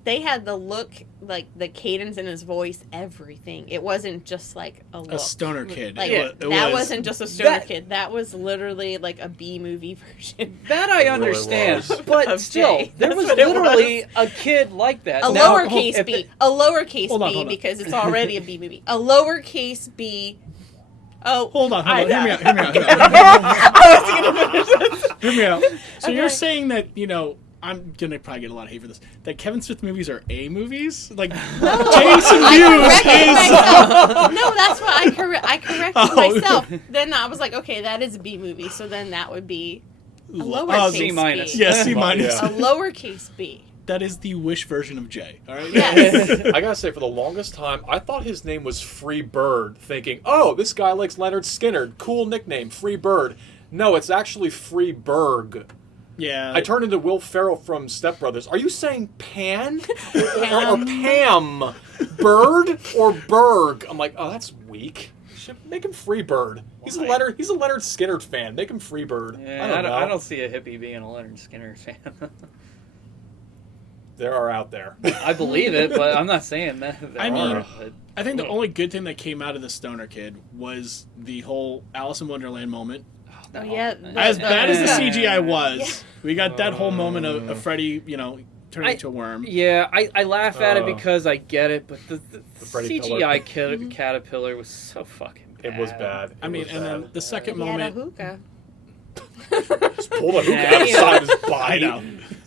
they had the look, like the cadence in his voice, everything. It wasn't just like a look. A stoner kid. Like, It that was. wasn't just a stoner That- kid. That was literally like a B movie version. That I It really understand, was. but Of still, Jay. there That's was what it literally a kid like that. A Now, lowercase if b. it- A lowercase Hold on, b hold on. because it's already a B movie. A lowercase b. Oh, Hold on. Hear me out. Hear me out. I was gonna finish this. Hear me out. So you're Okay. saying that, I'm going to probably get a lot of hate for this, that Kevin Smith movies are A movies? Like, Jason I corrected Mewes is... myself. No, that's what I corrected Oh. myself. Then I was like, okay, that is a B movie. So then that would be a lowercase C minus. b. Yeah, C minus. Yeah. A lowercase b. That is the Wish version of Jay. All right. Yes. I gotta say, for the longest time, I thought his name was Free Bird, thinking, oh, this guy likes Leonard Skinner. Cool nickname, Free Bird. No, it's actually Free Berg. Yeah. I turned into Will Ferrell from Step Brothers. Are you saying Pan? or Pam? Bird or Berg? I'm like, oh, that's weak. Should make him Free Bird. He's a Leonard Skinner fan. Make him Free Bird. Yeah, I don't know. I don't see a hippie being a Leonard Skinner fan. There are out there. I believe it, but I'm not saying that. there I mean, are, but- I think the only good thing that came out of the Stoner Kid was the whole Alice in Wonderland moment. Oh, yeah. As bad as the Yeah. CGI was, Yeah. we got that whole moment of Freddy, turning into a worm. Yeah, I laugh at it because I get it, but the Freddy CGI caterpillar was so fucking bad. It was bad. I mean, and then the second He had a moment. hookah. Just pulled a hookah out of the side of his I body. know.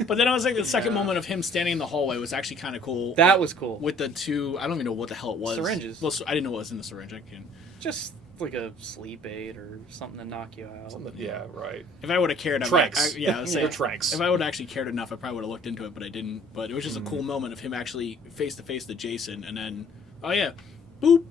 But then I was like, the second moment of him standing in the hallway was actually kind of cool. That was cool. With the 2, I don't even know what the hell it was. Syringes. Well, I didn't know what was in the syringe. I can. Just like a sleep aid or something to knock you out. Yeah, right. If I would have cared, Tranks. I was saying, They're tranks. if I would have actually cared enough, I probably would have looked into it, but I didn't. But it was just a cool moment of him actually face to face to Jason, and then, oh yeah, boop.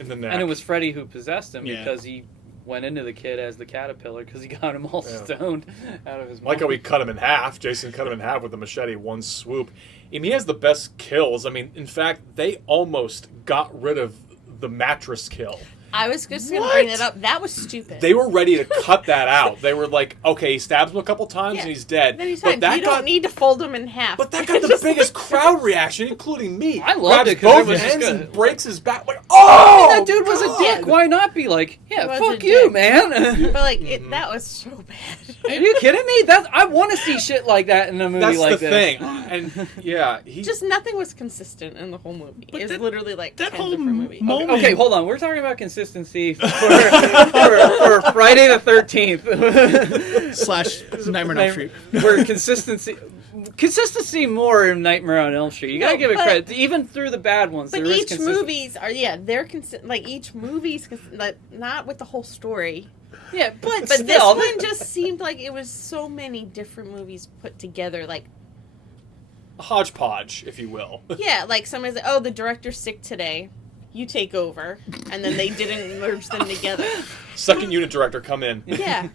In the neck. And it was Freddy who possessed him Yeah. because he went into the kid as the caterpillar because he got him all stoned out of his Like mind. how he cut him in half. Jason cut him in half with a machete, one swoop. And he has the best kills. I mean, in fact, they almost got rid of the mattress kill. I was just going to bring that up. That was stupid. They were ready to cut that out. They were like, okay, he stabs him a couple times and he's dead. Then he's but fine. You don't need to fold him in half. But that got the biggest crowd reaction, including me. I loved it because it was ends just and good. breaks his back. Like, oh, that dude was a dick. Why not be like, yeah, was fuck a you, dick. man? But like, that was so bad. Are you kidding me? I want to see shit like that in a movie That's like the this. thing. And yeah, Just nothing was consistent in the whole movie. It's literally like that 10 whole different movies. moment. Okay, hold on. We're talking about consistency for Friday the 13th. Slash Nightmare on Elm Street. Where consistency more in Nightmare on Elm Street. You gotta give it credit. Even through the bad ones, But there is each consistency. movies are they're like each movie's like not with the whole story. Yeah, but But this still, one just seemed like it was so many different movies put together. Like hodgepodge, if you will. yeah, like somebody's like, oh, the director's sick today. You take over, and then they didn't merge them together. Second unit director, come in. Yeah,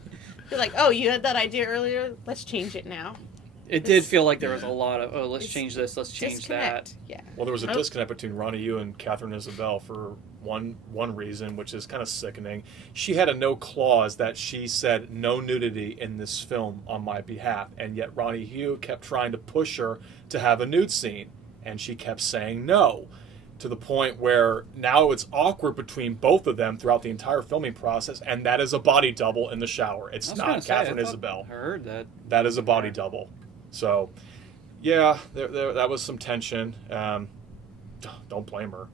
you're like, oh, you had that idea earlier. Let's change it now. it did feel like there was a lot of let's change this, let's change that. Disconnect. Yeah. Well, there was a disconnect between Ronnie Yu and Catherine Isabelle for one reason, which is kind of sickening. She had a no clause that she said no nudity in this film on my behalf, and yet Ronnie Yu kept trying to push her to have a nude scene, and she kept saying no, to the point where now it's awkward between both of them throughout the entire filming process, and that is a body double in the shower. It's not Catherine Isabelle. I heard that. That is a body double. So, yeah, that was some tension. Don't blame her.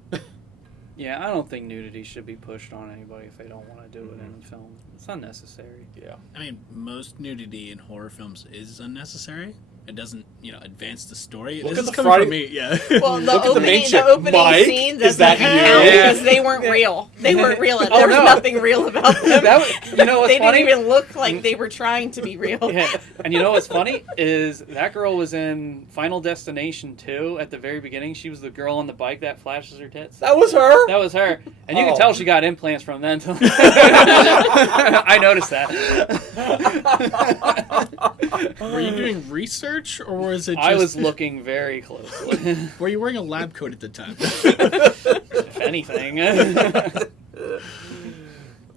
Yeah, I don't think nudity should be pushed on anybody if they don't want to do it in a film. It's unnecessary. Yeah. I mean, most nudity in horror films is unnecessary. It doesn't, advance the story. Look This at is the coming Friday- from me, yeah. Well, Look at the main chick. opening Mike, scenes is that doesn't you? count Yeah. because they weren't real. They weren't real. There Oh, was no. nothing real about them. That was, you know what's They funny? didn't even look like they were trying to be real. Yeah. And you know what's funny is that girl was in Final Destination 2 at the very beginning. She was the girl on the bike that flashes her tits. That was her? That was her. And you Oh. can tell she got implants from then. I noticed that. Were you doing research, or was it just... I was looking very closely. Were you wearing a lab coat at the time? If anything.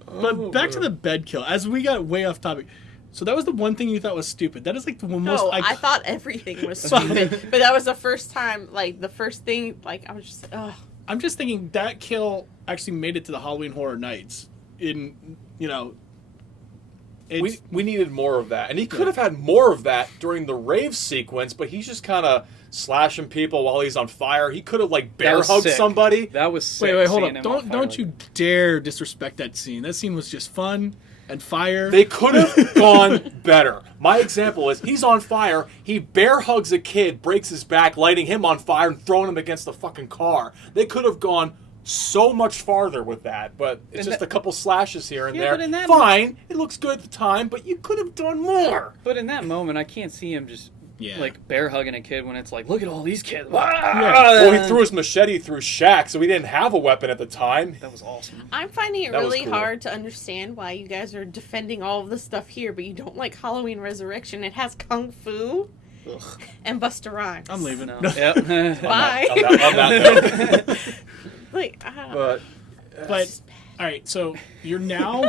But back to the bed kill, as we got way off topic. So that was the one thing you thought was stupid. That is like the most... No, I thought everything was stupid. But that was the first time, the first thing, I was just, ugh. I'm just thinking that kill actually made it to the Halloween Horror Nights. We needed more of that. And he could have had more of that during the rave sequence, but he's just kind of slashing people while he's on fire. He could have, bear was hugged sick. somebody. That was sick. Wait, hold seeing up. him on fire Don't like you dare disrespect that scene. That scene was just fun and fire. They could have gone better. My example is he's on fire. He bear hugs a kid, breaks his back, lighting him on fire and throwing him against the fucking car. They could have gone so much farther with that, but it's just a couple slashes here and Yeah, there. but in that Fine, it looks good at the time, but you could have done more. But in that moment, I can't see him just Yeah. bear hugging a kid when it's like, look at all these kids. Well, he threw his machete through Shaq, so he didn't have a weapon at the time. That was awesome. I'm finding it That was really cool. hard to understand why you guys are defending all of this stuff here, but you don't like Halloween Resurrection. It has Kung Fu and Busta Rhymes. I'm leaving. No. Yep. Bye. On that note. I don't know. But, all right, so you're now...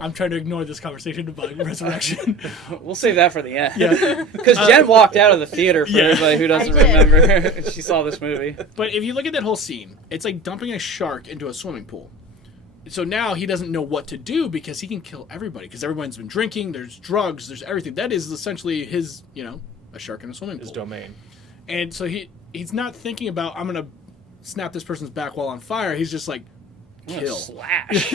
I'm trying to ignore this conversation about Resurrection. We'll save that for the end. Yeah. Because Jen walked out of the theater for Yeah. everybody who doesn't I did. remember. She saw this movie. But if you look at that whole scene, it's like dumping a shark into a swimming pool. So now he doesn't know what to do because he can kill everybody because everyone's been drinking, there's drugs, there's everything. That is essentially his, a shark in a swimming pool. His domain. And so he's not thinking about, I'm going to snap this person's back while on fire. He's just like, kill. Slash.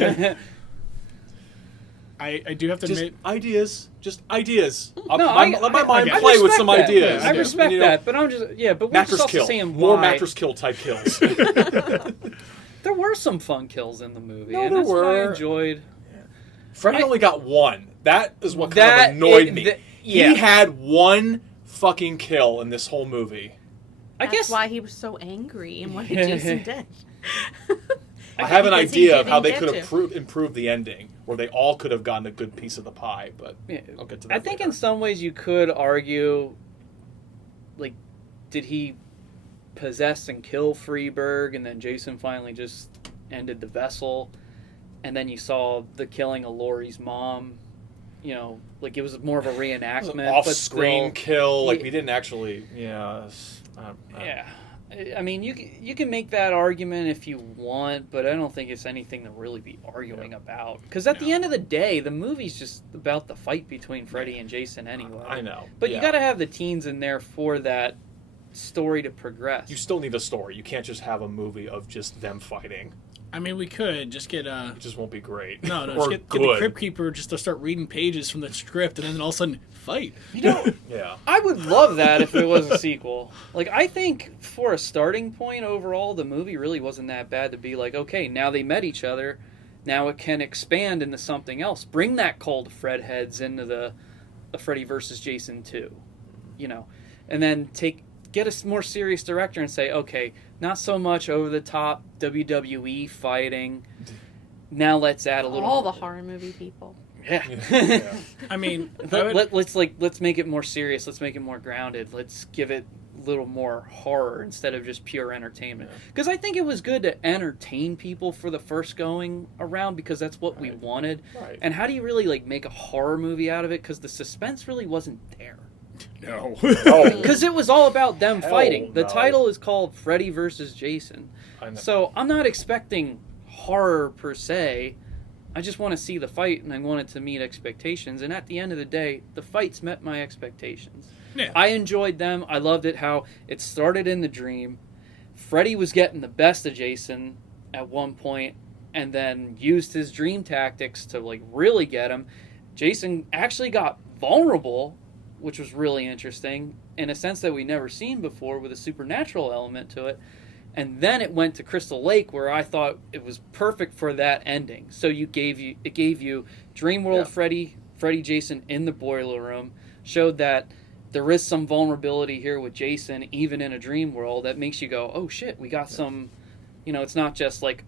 I do have to Just admit... ideas. Just ideas. No, Let my mind I play with respect some that. ideas. I Yeah. respect You know, that, but I'm just but we're Mattress just also kill. saying More why. mattress kill type kills. There were some fun kills in the movie, No, and there that's what I were. enjoyed. Freddy only got one. That is what kind That of annoyed is- me. yeah. He had one fucking kill in this whole movie. I That's guess why he was so angry and wanted Jason dead. I have an Because he idea of how they didn't could get have improved the ending, where they all could have gotten a good piece of the pie, but Yeah. I'll get to that I think later. in some ways you could argue, did he possess and kill Freeberg, and then Jason finally just ended the vessel? and then you saw the killing of Laurie's mom. You know, like it was more of a reenactment. Off-screen kill. Like Yeah. we didn't actually. Yeah. Yeah. I mean, you can make that argument if you want, but I don't think it's anything to really be arguing about. Because at the end of the day, the movie's just about the fight between Freddy and Jason anyway. I know. But you got to have the teens in there for that story to progress. You still need a story. You can't just have a movie of just them fighting. I mean, we could just get It just won't be great. no, or just get the good. Crypt Keeper just to start reading pages from the script, and then all of a sudden fight. You know, Yeah. I would love that if it was a sequel. Like, I think for a starting point overall, the movie really wasn't that bad to be like, okay, now they met each other. Now it can expand into something else. Bring that cold Fred heads into the Freddy versus Jason 2. You know, and then get a more serious director and say, okay, not so much over the top WWE fighting. Now let's add a little. All the horror movie people. Yeah. Yeah. I mean, let's make it more serious. Let's make it more grounded. Let's give it a little more horror instead of just pure entertainment. Because I think it was good to entertain people for the first going around because that's what we wanted. Right. And how do you really like make a horror movie out of it? Because the suspense really wasn't there. no. No. Because it was all about them Hell fighting. The no. title is called Freddy versus Jason. I know. So I'm not expecting horror per se. I just want to see the fight and I want it to meet expectations. And at the end of the day, the fights met my expectations. Yeah. I enjoyed them. I loved it how it started in the dream. Freddy was getting the best of Jason at one point and then used his dream tactics to like really get him. Jason actually got vulnerable, which was really interesting in a sense that we never seen before with a supernatural element to it. And then it went to Crystal Lake where I thought it was perfect for that ending. So it gave you Dream World Freddy Jason in the boiler room, showed that there is some vulnerability here with Jason even in a dream world that makes you go, "Oh shit, we got some, you know, it's not just like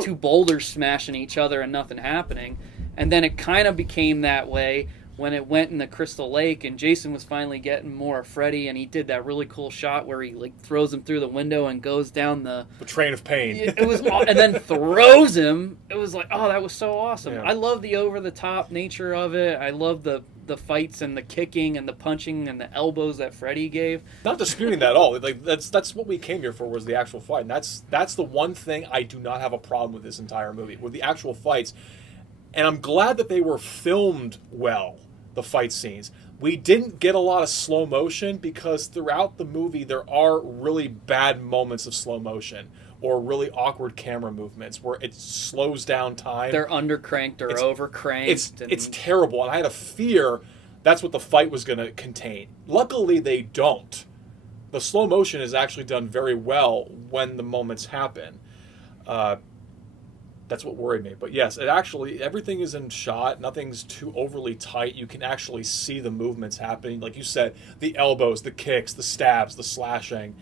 two boulders smashing each other and nothing happening." And then it kind of became that way when it went in the Crystal Lake and Jason was finally getting more of Freddy and he did that really cool shot where he like throws him through the window and goes down the train of pain. it was and then throws him. It was like, oh, that was so awesome. Yeah. I love the over the top nature of it. I love the fights and the kicking and the punching and the elbows that Freddy gave. Not disputing that at all. Like that's what we came here for was the actual fight. And that's the one thing I do not have a problem with this entire movie, with the actual fights. And I'm glad that they were filmed well, the fight scenes. We didn't get a lot of slow motion because throughout the movie there are really bad moments of slow motion or really awkward camera movements where it slows down time. They're undercranked or overcranked. It's terrible, and I had a fear that's what the fight was going to contain. Luckily, they don't. The slow motion is actually done very well when the moments happen. That's what worried me. But yes, everything is in shot. Nothing's too overly tight. You can actually see the movements happening. Like you said, the elbows, the kicks, the stabs, the slashing.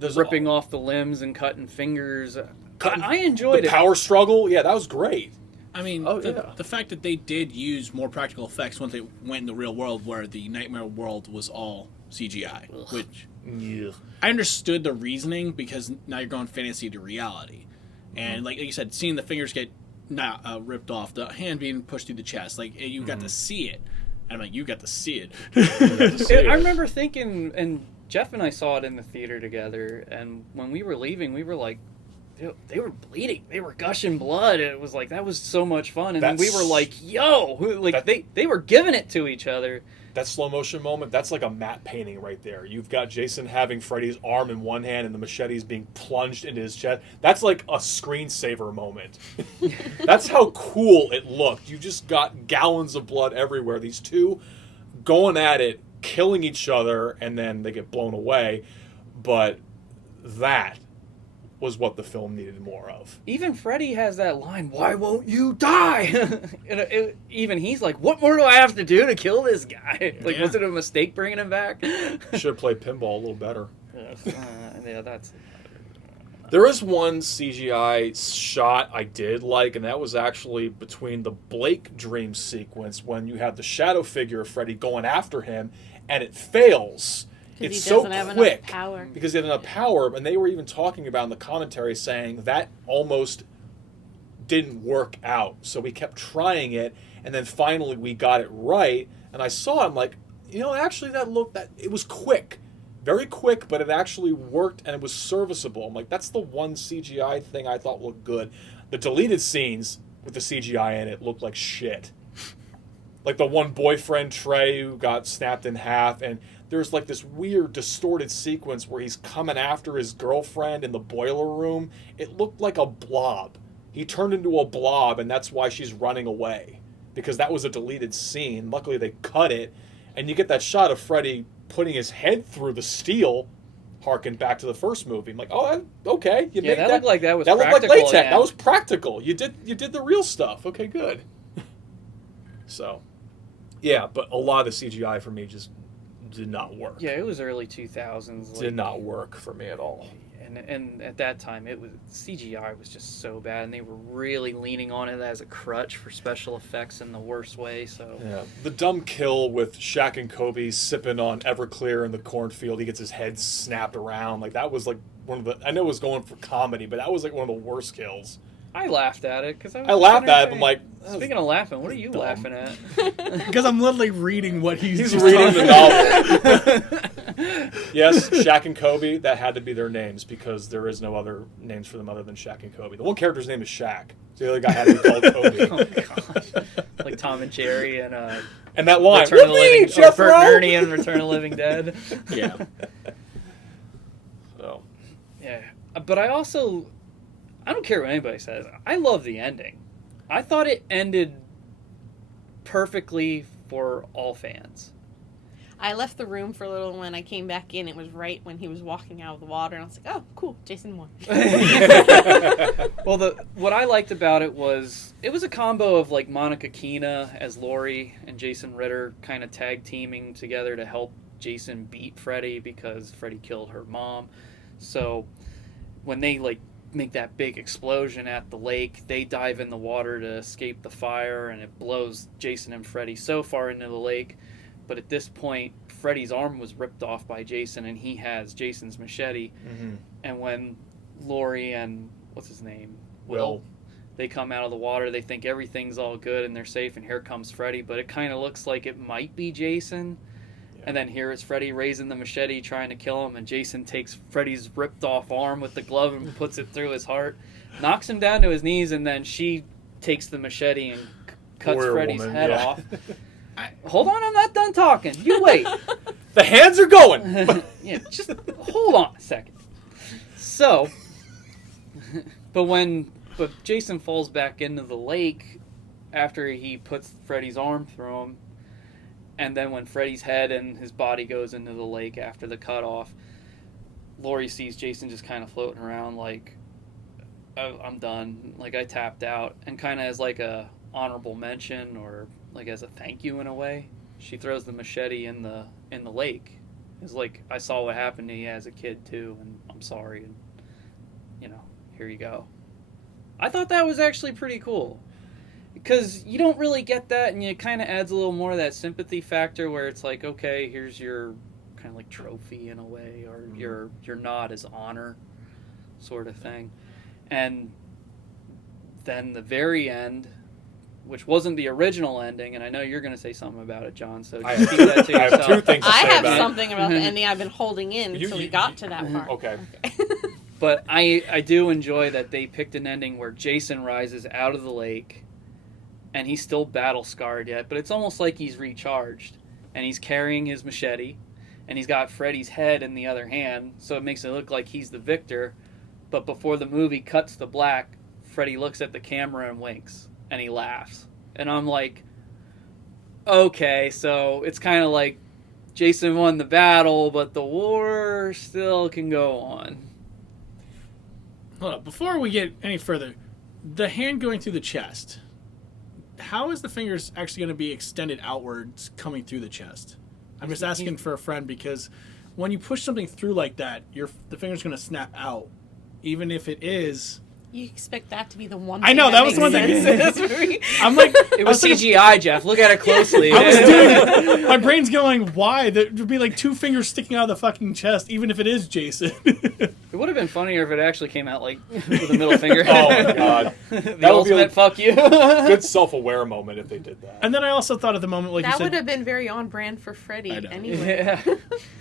There's ripping off the limbs and cutting fingers. I enjoyed the it. power struggle. Yeah, that was great. I mean, Oh, the, yeah. the fact that they did use more practical effects once they went in the real world, where the Nightmare world was all CGI, which Yeah. I understood the reasoning because now you're going fantasy to reality, and like you said, seeing the fingers get ripped off, the hand being pushed through the chest, like you got to see it. And I'm like, you got to see it. I remember thinking, and Jeff and I saw it in the theater together, and when we were leaving, we were like, they were bleeding. They were gushing blood. And it was like, that was so much fun. And then we were like, yo, like they were giving it to each other. That slow motion moment, that's like a matte painting right there. You've got Jason having Freddy's arm in one hand and the machete's being plunged into his chest. That's like a screensaver moment. That's how cool it looked. You just got gallons of blood everywhere. These two going at it, killing each other, and then they get blown away. But that was what the film needed more of. Even Freddy has that line, "Why won't you die?" Even he's like, "What more do I have to do to kill this guy?" Like, was it a mistake bringing him back? Should have played pinball a little better. Yeah, that's... There is one CGI shot I did like, and that was actually between the Blake dream sequence when you have the shadow figure of Freddy going after him, and it fails. It's so quick power. because he had enough power, and they were even talking about in the commentary saying that almost didn't work out. So we kept trying it, and then finally we got it right. And I saw it, I'm like, actually it was quick. Very quick, but it actually worked and it was serviceable. I'm like, that's the one CGI thing I thought looked good. The deleted scenes with the CGI in it looked like shit. Like the one boyfriend, Trey, who got snapped in half, and there's like this weird distorted sequence where he's coming after his girlfriend in the boiler room. It looked like a blob. He turned into a blob, and that's why she's running away. Because that was a deleted scene. Luckily they cut it, and you get that shot of Freddy putting his head through the steel, harken back to the first movie. I'm like, oh, okay. You made that looked like that was that practical. Looked like latex. Yeah. That was practical. You did the real stuff. Okay, good. So, yeah, but a lot of the CGI for me just did not work. Yeah, it was early 2000s. Did not work for me at all. And at that time, CGI was just so bad, and they were really leaning on it as a crutch for special effects in the worst way. So yeah, the dumb kill with Shaq and Kobe sipping on Everclear in the cornfield. He gets his head snapped around. Like that was like one of the. I know it was going for comedy, but that was like one of the worst kills. I laughed at it because I laughed at it. But I'm like, speaking of laughing, what are you laughing at? Because I'm literally reading what he's reading the novel. Yes, Shaq and Kobe, that had to be their names because there is no other names for them other than Shaq and Kobe. The one character's name is Shaq. So the other guy had to be called Kobe. Oh my gosh. Like Tom and Jerry and that line, Return of the Living Dead. Bert and Ernie and Return of the Living Dead. Yeah. So. Yeah. But I don't care what anybody says. I love the ending. I thought it ended perfectly for all fans. I left the room for a little, and when I came back in, it was right when he was walking out of the water, and I was like, oh, cool, Jason won. Well, what I liked about it was a combo of like Monica Keena as Laurie and Jason Ritter kind of tag teaming together to help Jason beat Freddy because Freddy killed her mom. So when they like make that big explosion at the lake, they dive in the water to escape the fire, and it blows Jason and Freddy so far into the lake. But at this point, Freddy's arm was ripped off by Jason, and he has Jason's machete. Mm-hmm. And when Laurie and, what's his name? Will. They come out of the water, they think everything's all good and they're safe, and here comes Freddy. But it kind of looks like it might be Jason. Yeah. And then here is Freddy raising the machete, trying to kill him, and Jason takes Freddy's ripped off arm with the glove and puts it through his heart, knocks him down to his knees, and then she takes the machete and cuts Freddy's head off. Hold on, I'm not done talking. You wait. The hands are going. Yeah, just hold on a second. So, but Jason falls back into the lake after he puts Freddy's arm through him, and then when Freddy's head and his body goes into the lake after the cutoff, Laurie sees Jason just kind of floating around like, oh, I'm done. Like, I tapped out. And kind of as like a honorable mention or like as a thank you in a way, she throws the machete in the lake. It's like, I saw what happened to you as a kid too, and I'm sorry, and here you go. I thought that was actually pretty cool because you don't really get that, and it kind of adds a little more of that sympathy factor where it's like, okay, here's your kind of like trophy in a way, or your nod as honor sort of thing. And then the very end, which wasn't the original ending, and I know you're going to say something about it, John, so just keep that to yourself. I have two things to say I have about something about the ending I've been holding in until we got to that part. Okay. But I do enjoy that they picked an ending where Jason rises out of the lake, and he's still battle-scarred yet, but it's almost like he's recharged, and he's carrying his machete, and he's got Freddy's head in the other hand, so it makes it look like he's the victor. But before the movie cuts to black, Freddy looks at the camera and winks. And he laughs. And I'm like, okay, so it's kind of like Jason won the battle, but the war still can go on. Hold up. Before we get any further, the hand going through the chest, how is the fingers actually going to be extended outwards coming through the chest? I'm just asking for a friend because when you push something through like that, the finger's going to snap out. Even if it is... You expect that to be the one I thing know, that was makes one thing. sense in this movie. I'm like... It was CGI, Jeff. Look at it closely. My brain's going, why? There'd be like two fingers sticking out of the fucking chest, even if it is Jason. It would have been funnier if it actually came out like with a middle finger. Oh my god. The That would be ultimate a fuck you. good self-aware moment if they did that. And then I also thought of the moment, like That you said, would have been very on brand for Freddy I know. anyway. Yeah.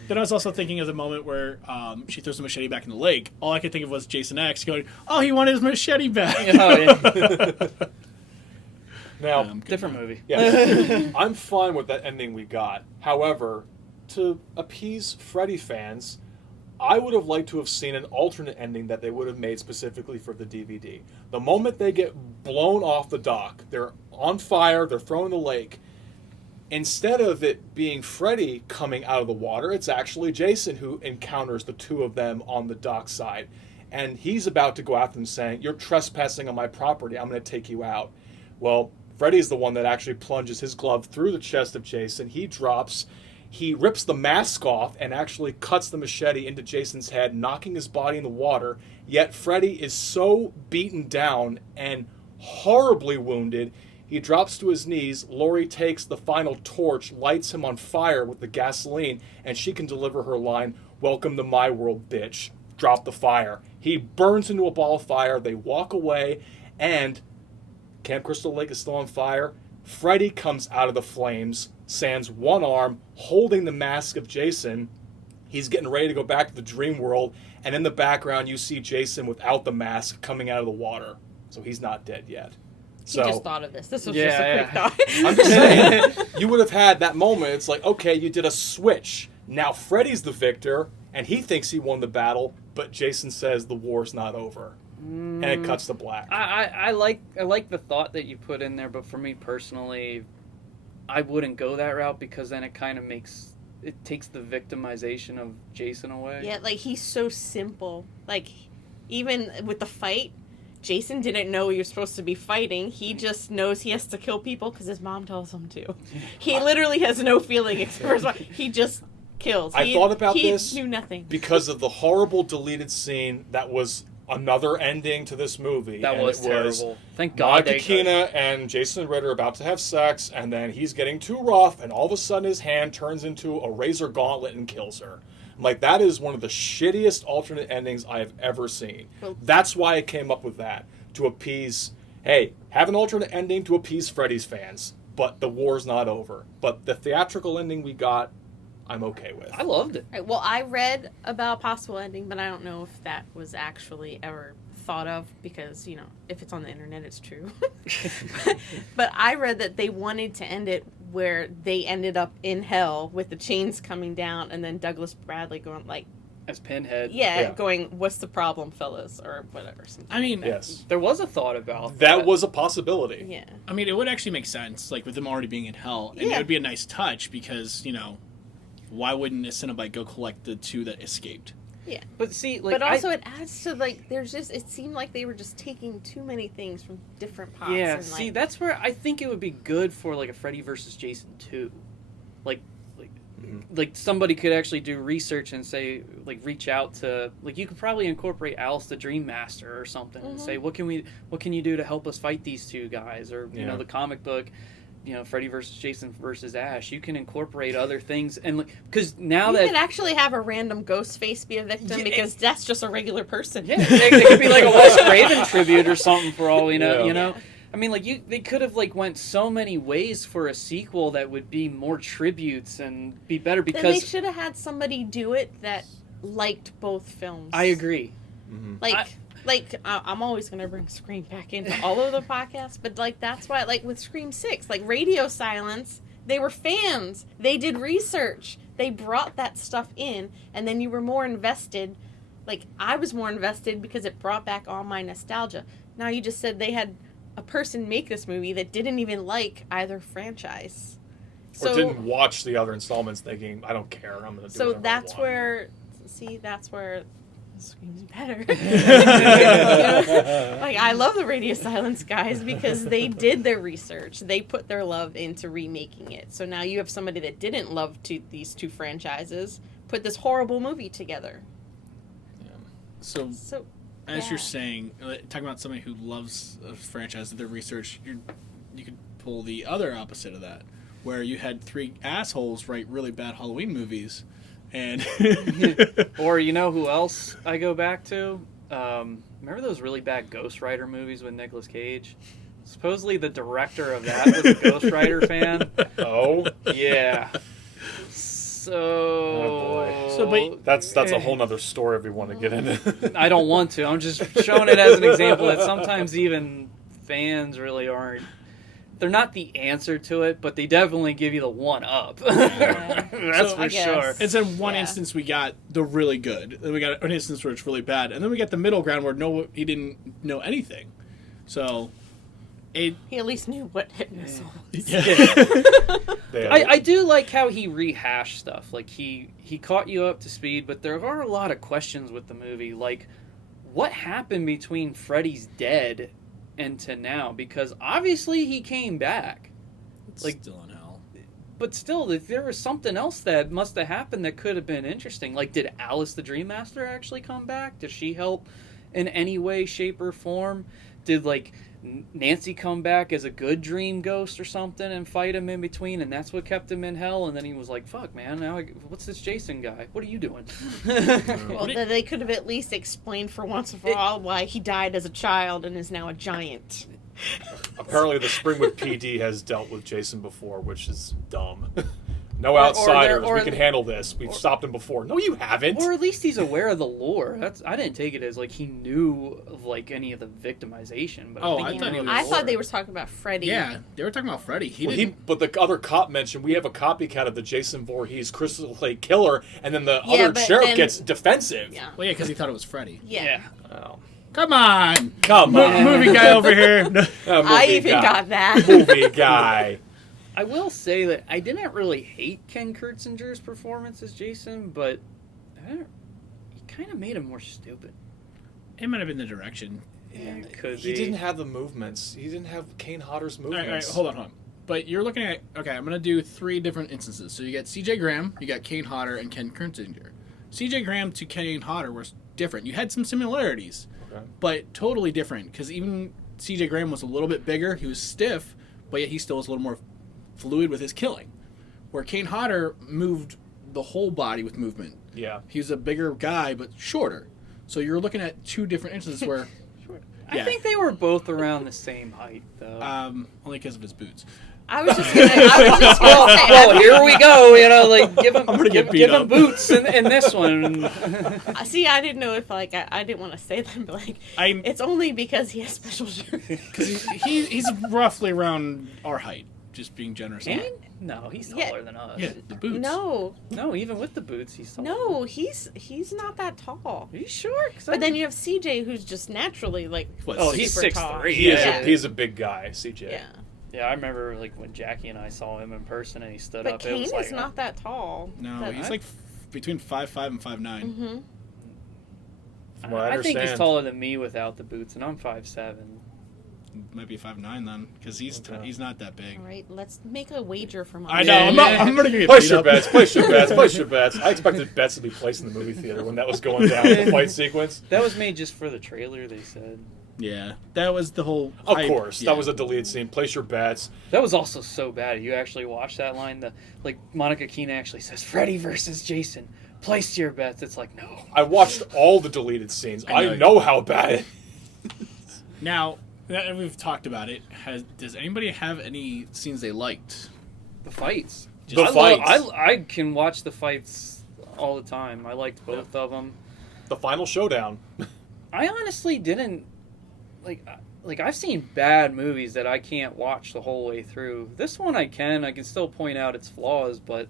then I was also thinking of the moment where she throws the machete back in the lake. All I could think of was Jason X going, "Oh, he wanted his machete back." Oh, yeah. Now, Different movie. yes, I'm fine with that ending we got. However, to appease Freddy fans, I would have liked to have seen an alternate ending that they would have made specifically for the DVD. The moment they get blown off the dock, they're on fire, they're thrown in the lake. Instead of it being Freddy coming out of the water, it's actually Jason who encounters the two of them on the dockside. And he's about to go after them saying, "You're trespassing on my property, I'm going to take you out." Well, Freddy's the one that actually plunges his glove through the chest of Jason. He drops. He rips the mask off and actually cuts the machete into Jason's head, knocking his body in the water. Yet Freddy is so beaten down and horribly wounded, he drops to his knees. Laurie takes the final torch, lights him on fire with the gasoline, and she can deliver her line, "Welcome to my world, bitch. Drop the fire." He burns into a ball of fire. They walk away, and Camp Crystal Lake is still on fire. Freddy comes out of the flames, sans one arm, holding the mask of Jason. He's getting ready to go back to the dream world, and in the background you see Jason without the mask coming out of the water. So he's not dead yet. He just thought of this. This was Yeah, just a yeah. quick thought. I'm just saying, you would have had that moment. It's like, okay, you did a switch. Now Freddy's the victor, and he thinks he won the battle, but Jason says the war's not over. And it cuts to black. I like the thought that you put in there, but for me personally, I wouldn't go that route because then it kind of takes the victimization of Jason away. Yeah, like he's so simple. Like even with the fight, Jason didn't know he was supposed to be fighting. He just knows he has to kill people because his mom tells him to. He literally has no feeling except for his mom. He just kills. I thought about this. He knew nothing. Because of the horrible deleted scene that was another ending to this movie. That and was it terrible. Thank God Mike Akina and Jason Ritter about to have sex, and then he's getting too rough, and all of a sudden his hand turns into a razor gauntlet and kills her. I'm like, that is one of the shittiest alternate endings I have ever seen. Well, That's why I came up with that, to appease, hey, have an alternate ending to appease Freddy's fans, but the war's not over. But the theatrical ending we got, I'm okay with. I loved it. Right, well, I read about a possible ending, but I don't know if that was actually ever thought of because, you know, if it's on the internet, it's true. But I read that they wanted to end it where they ended up in hell with the chains coming down and then Douglas Bradley going like, As Pinhead. Yeah. going, "What's the problem, fellas?" or whatever. Something I mean, like that. Yes. There was a thought about That was a possibility. Yeah. I mean, it would actually make sense, like with them already being in hell, and Yeah. it would be a nice touch because, you know, why wouldn't a Cenobite go collect the two that escaped? Yeah. But see, like, But also, it adds to, like, it seemed like they were just taking too many things from different pots. yeah. And, See, like, that's where I think it would be good for like a Freddy versus Jason 2. Like somebody could actually do research and say, like, reach out to, like, you could probably incorporate Alice the Dream Master or something and say, what can you do to help us fight these two guys? Or you know, the comic book, you know, Freddy versus Jason versus Ash. You can incorporate other things, and like, because now you that could actually have a random ghost face be a victim because that's just a regular person. yeah, it could be like a Wes Craven tribute or something for all we know. Yeah. You know, I mean, like they could have like went so many ways for a sequel that would be more tributes and be better Then they because should have had somebody do it that liked both films. I agree. Like, I'm always going to bring Scream back into all of the podcasts, but, like, that's why, like, with Scream 6, like, Radio Silence, they were fans. They did research. They brought that stuff in, and then you were more invested. Like, I was more invested because it brought back all my nostalgia. Now you just said they had a person make this movie that didn't even like either franchise. Or didn't watch the other installments thinking, I don't care, I'm going to do So whatever I that's want. where, that's where Scream's better. Like, I love the Radio Silence guys because they did their research. They put their love into remaking it. So now you have somebody that didn't love these two franchises put this horrible movie together. So, as yeah. you're saying, talking about somebody who loves a franchise and their research, you could pull the other opposite of that, where you had three assholes write really bad Halloween movies, And Or you know who else I go back to? Remember those really bad Ghost Rider movies with Nicolas Cage? Supposedly the director of that was a Ghost Rider fan. Oh, Yeah. So, Oh, boy. So, but- that's a whole nother story if we want to get into. I don't want to. I'm just showing it as an example that sometimes even fans really aren't. They're not the answer to it, but they definitely give you the one up. Yeah. That's So, for I sure. guess. it's in one Yeah. instance we got the really good, then we got an instance where it's really bad, and then we got the middle ground where he didn't know anything. So, it He at least knew what hypnosis was. They- I do like how he rehashed stuff. Like he caught you up to speed, but there are a lot of questions with the movie. Like, what happened between Freddy's dead and to now? Because obviously he came back, it's Like- still in hell. but still, there was something else that must have happened that could have been interesting. Like, did Alice the Dream Master actually come back? Did she help in any way, shape, or form? Did Nancy come back as a good dream ghost or something and fight him in between, and that's what kept him in hell? And then he was like, "Fuck, man! What's this Jason guy? What are you doing?" Well, then they could have at least explained for once and for all why he died as a child and is now a giant. Apparently, the Springwood PD has dealt with Jason before, which is dumb. No Or outsiders. or we can handle this. We've stopped him before. No, you haven't. Or at least he's aware of the lore. I didn't take it as he knew of any of the victimization. But Oh, I, I think thought he he knew was- I the thought lore. they were talking about Freddy. Yeah, they were talking about Freddy. He Well, didn't. but the other cop mentioned we have a copycat of the Jason Voorhees Crystal Lake Killer, and then the Yeah, other but sheriff then- gets defensive. Yeah. Well, yeah, because he thought it was Freddy. Yeah. Oh. Come on, Come on. movie guy over here. I even got that. Movie guy. I will say that I didn't really hate Ken Kurtzinger's performance as Jason, but he kind of made him more stupid. It might have been the direction. It could He be. didn't have the movements. He didn't have Kane Hodder's All right, movements. hold on. But you're looking at, okay, I'm going to do 3 different instances. So you got CJ Graham, you got Kane Hodder, and Ken Kurtzinger. CJ Graham to Kane Hodder was different. You had some similarities, Okay. but totally different. Because even CJ Graham was a little bit bigger. He was stiff, but yet he still was a little more fluid with his killing. Where Kane Hodder moved the whole body with movement. Yeah. He was a bigger guy, but shorter. So you're looking at 2 different instances where, I yeah. think they were both around the same height, though. only because of his boots. I was just gonna say, well, here we go. Give him, I'm gonna get beat give him up. boots in this one. see, I didn't know if I didn't want to say that, but it's only because he has special shirts. Because he's roughly around our height, just being generous. Kane? No, he's taller Yeah. than us. Yeah, the boots. No, even with the boots, he's taller. No, he's not that tall. Are you sure? But then you have CJ, who's just naturally What, Oh, six- he's super 6'3". tall. Yeah. He's a big guy, CJ. Yeah, Yeah, I remember when Jackie and I saw him in person and he stood but up. it Kane was is not that tall. No, That- he's like between 5'5" and 5'9". Mhm. From what I I think he's understand. taller than me without the boots, and I'm 5'7". Might be 5'9" then, because he's not that big. All right, let's make a wager for I Monday. know. I'm gonna get Place beat your up. bets. Place your bets. Place your bets. I expected bets to be placed in the movie theater when that was going down, the fight sequence. That was made just for the trailer, they said. Yeah, that was the whole. Of hype. course, Yeah. that was a deleted scene. Place your bets. That was also so bad. You actually watched that line? Monica Keena actually says, Freddy versus Jason. Place your bets. It's like, no. I watched all the deleted scenes. I know how bad it. Now that we've talked about it, does anybody have any scenes they liked? The fights. The fights. I can watch the fights all the time. I liked both of them. The final showdown. I honestly didn't like I've seen bad movies that I can't watch the whole way through. This one I can still point out its flaws, but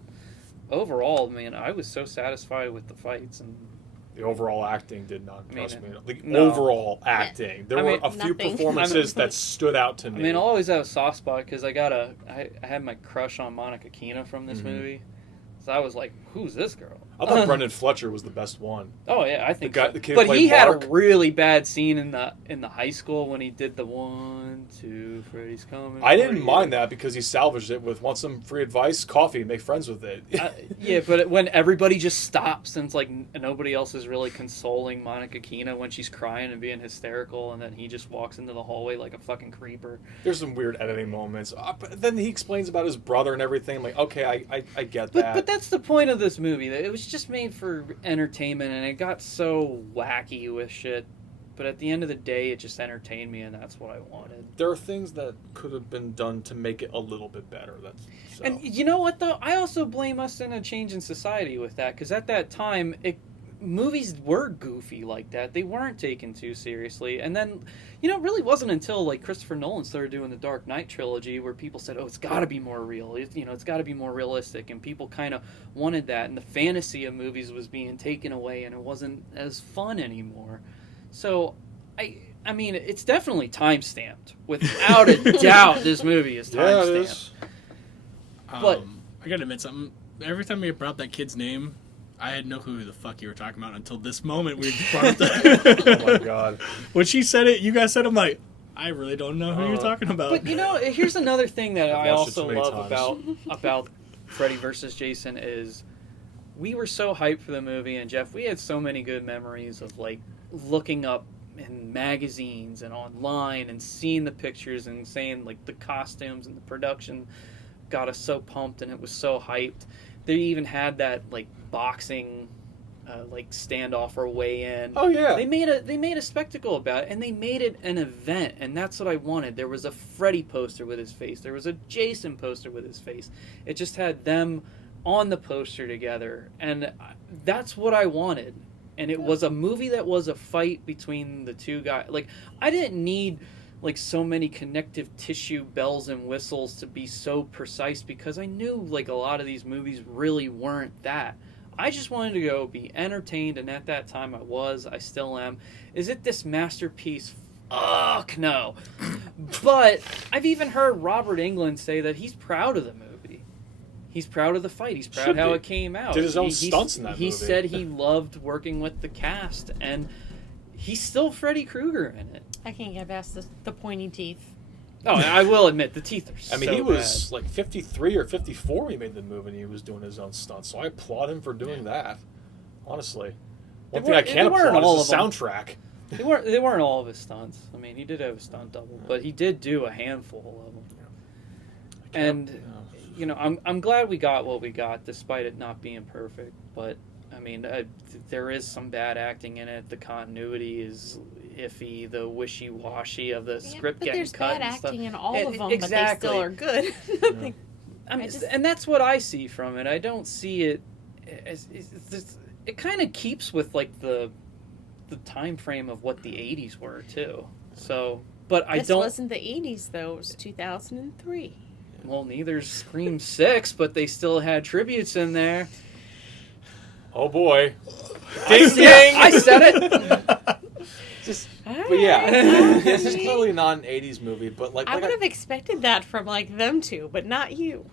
overall, man, I was so satisfied with the fights. And The overall acting did not I mean, impress me. The no. overall acting. There I were mean, a few nothing. performances that stood out to me. I mean, I'll always have a soft spot because I had my crush on Monica Keena from this Mhm. movie. So I was like, who's this girl? I thought Brendan Fletcher was the best one. Oh yeah, I think. The guy- so. the kid but played he had Mark. a really bad scene in the high school when he did the 1, 2, Freddy's coming. I didn't for mind you. that because he salvaged it with want some free advice, coffee, make friends with it. Yeah, but when everybody just stops and it's like nobody else is really consoling Monica Keena when she's crying and being hysterical, and then he just walks into the hallway like a fucking creeper. There's some weird editing moments. But then he explains about his brother and everything. I'm like, okay, I get But that. that's the point of this movie. That it was just made for entertainment, and it got so wacky with shit. But at the end of the day, it just entertained me, and that's what I wanted. There are things that could have been done to make it a little bit better. And you know what, though? I also blame us in a change in society with that, because at that time, movies were goofy like that. They weren't taken too seriously. And then, it really wasn't until, like, Christopher Nolan started doing the Dark Knight trilogy where people said, oh, it's got to be more real. It's got to be more realistic. And people kind of wanted that. And the fantasy of movies was being taken away, and it wasn't as fun anymore. So, I mean, it's definitely time-stamped. Without a doubt, this movie is time-stamped. Yeah, it is. But I gotta admit something. Every time you brought up that kid's name, I had no clue who the fuck you were talking about until this moment we brought up that. Oh my god. When she said it, you guys said, I'm like, I really don't know who you're talking about. But here's another thing that I watched it also too many love about Freddy vs. Jason is we were so hyped for the movie, and Jeff, we had so many good memories of like looking up in magazines and online and seeing the pictures and saying like the costumes and the production got us so pumped and it was so hyped. They even had that like boxing like standoff or weigh-in. Oh yeah. They made a spectacle about it, and they made it an event, and that's what I wanted. There was a Freddy poster with his face. There was a Jason poster with his face. It just had them on the poster together, and that's what I wanted. And it was a movie that was a fight between the two guys. Like, I didn't need like so many connective tissue bells and whistles to be so precise, because I knew like a lot of these movies really weren't that. I just wanted to go be entertained, and at that time I still am. Is it this masterpiece? Fuck no. But I've even heard Robert Englund say that he's proud of the movie. He's proud of the fight. He's proud how it came out. Did his own stunts in that movie. He said he loved working with the cast, and he's still Freddy Krueger in it. I can't get past the pointy teeth. Oh, I will admit, the teeth are so I mean, he was bad. like 53 or 54 when he made the movie, and he was doing his own stunts. So I applaud him for doing that. Honestly, one thing I can't applaud is the soundtrack. They weren't all of his stunts. I mean, he did have a stunt double, but he did do a handful of them. Yeah. And I'm glad we got what we got, despite it not being perfect. But I mean, there is some bad acting in it. The continuity is iffy. The wishy-washy of the script getting cut. But there's bad and stuff. acting in all of them, Exactly. but they still are good. And that's what I see from it. I don't see it as it kind of keeps with like the time frame of what the 80s were too. So, but I don't. This wasn't the 80s though. It was 2003. Well, neither's Scream 6, but they still had tributes in there. Oh boy! Ding ding! I said it. But yeah, this is clearly not an 80s movie, but like I would have expected that from like them two, but not you.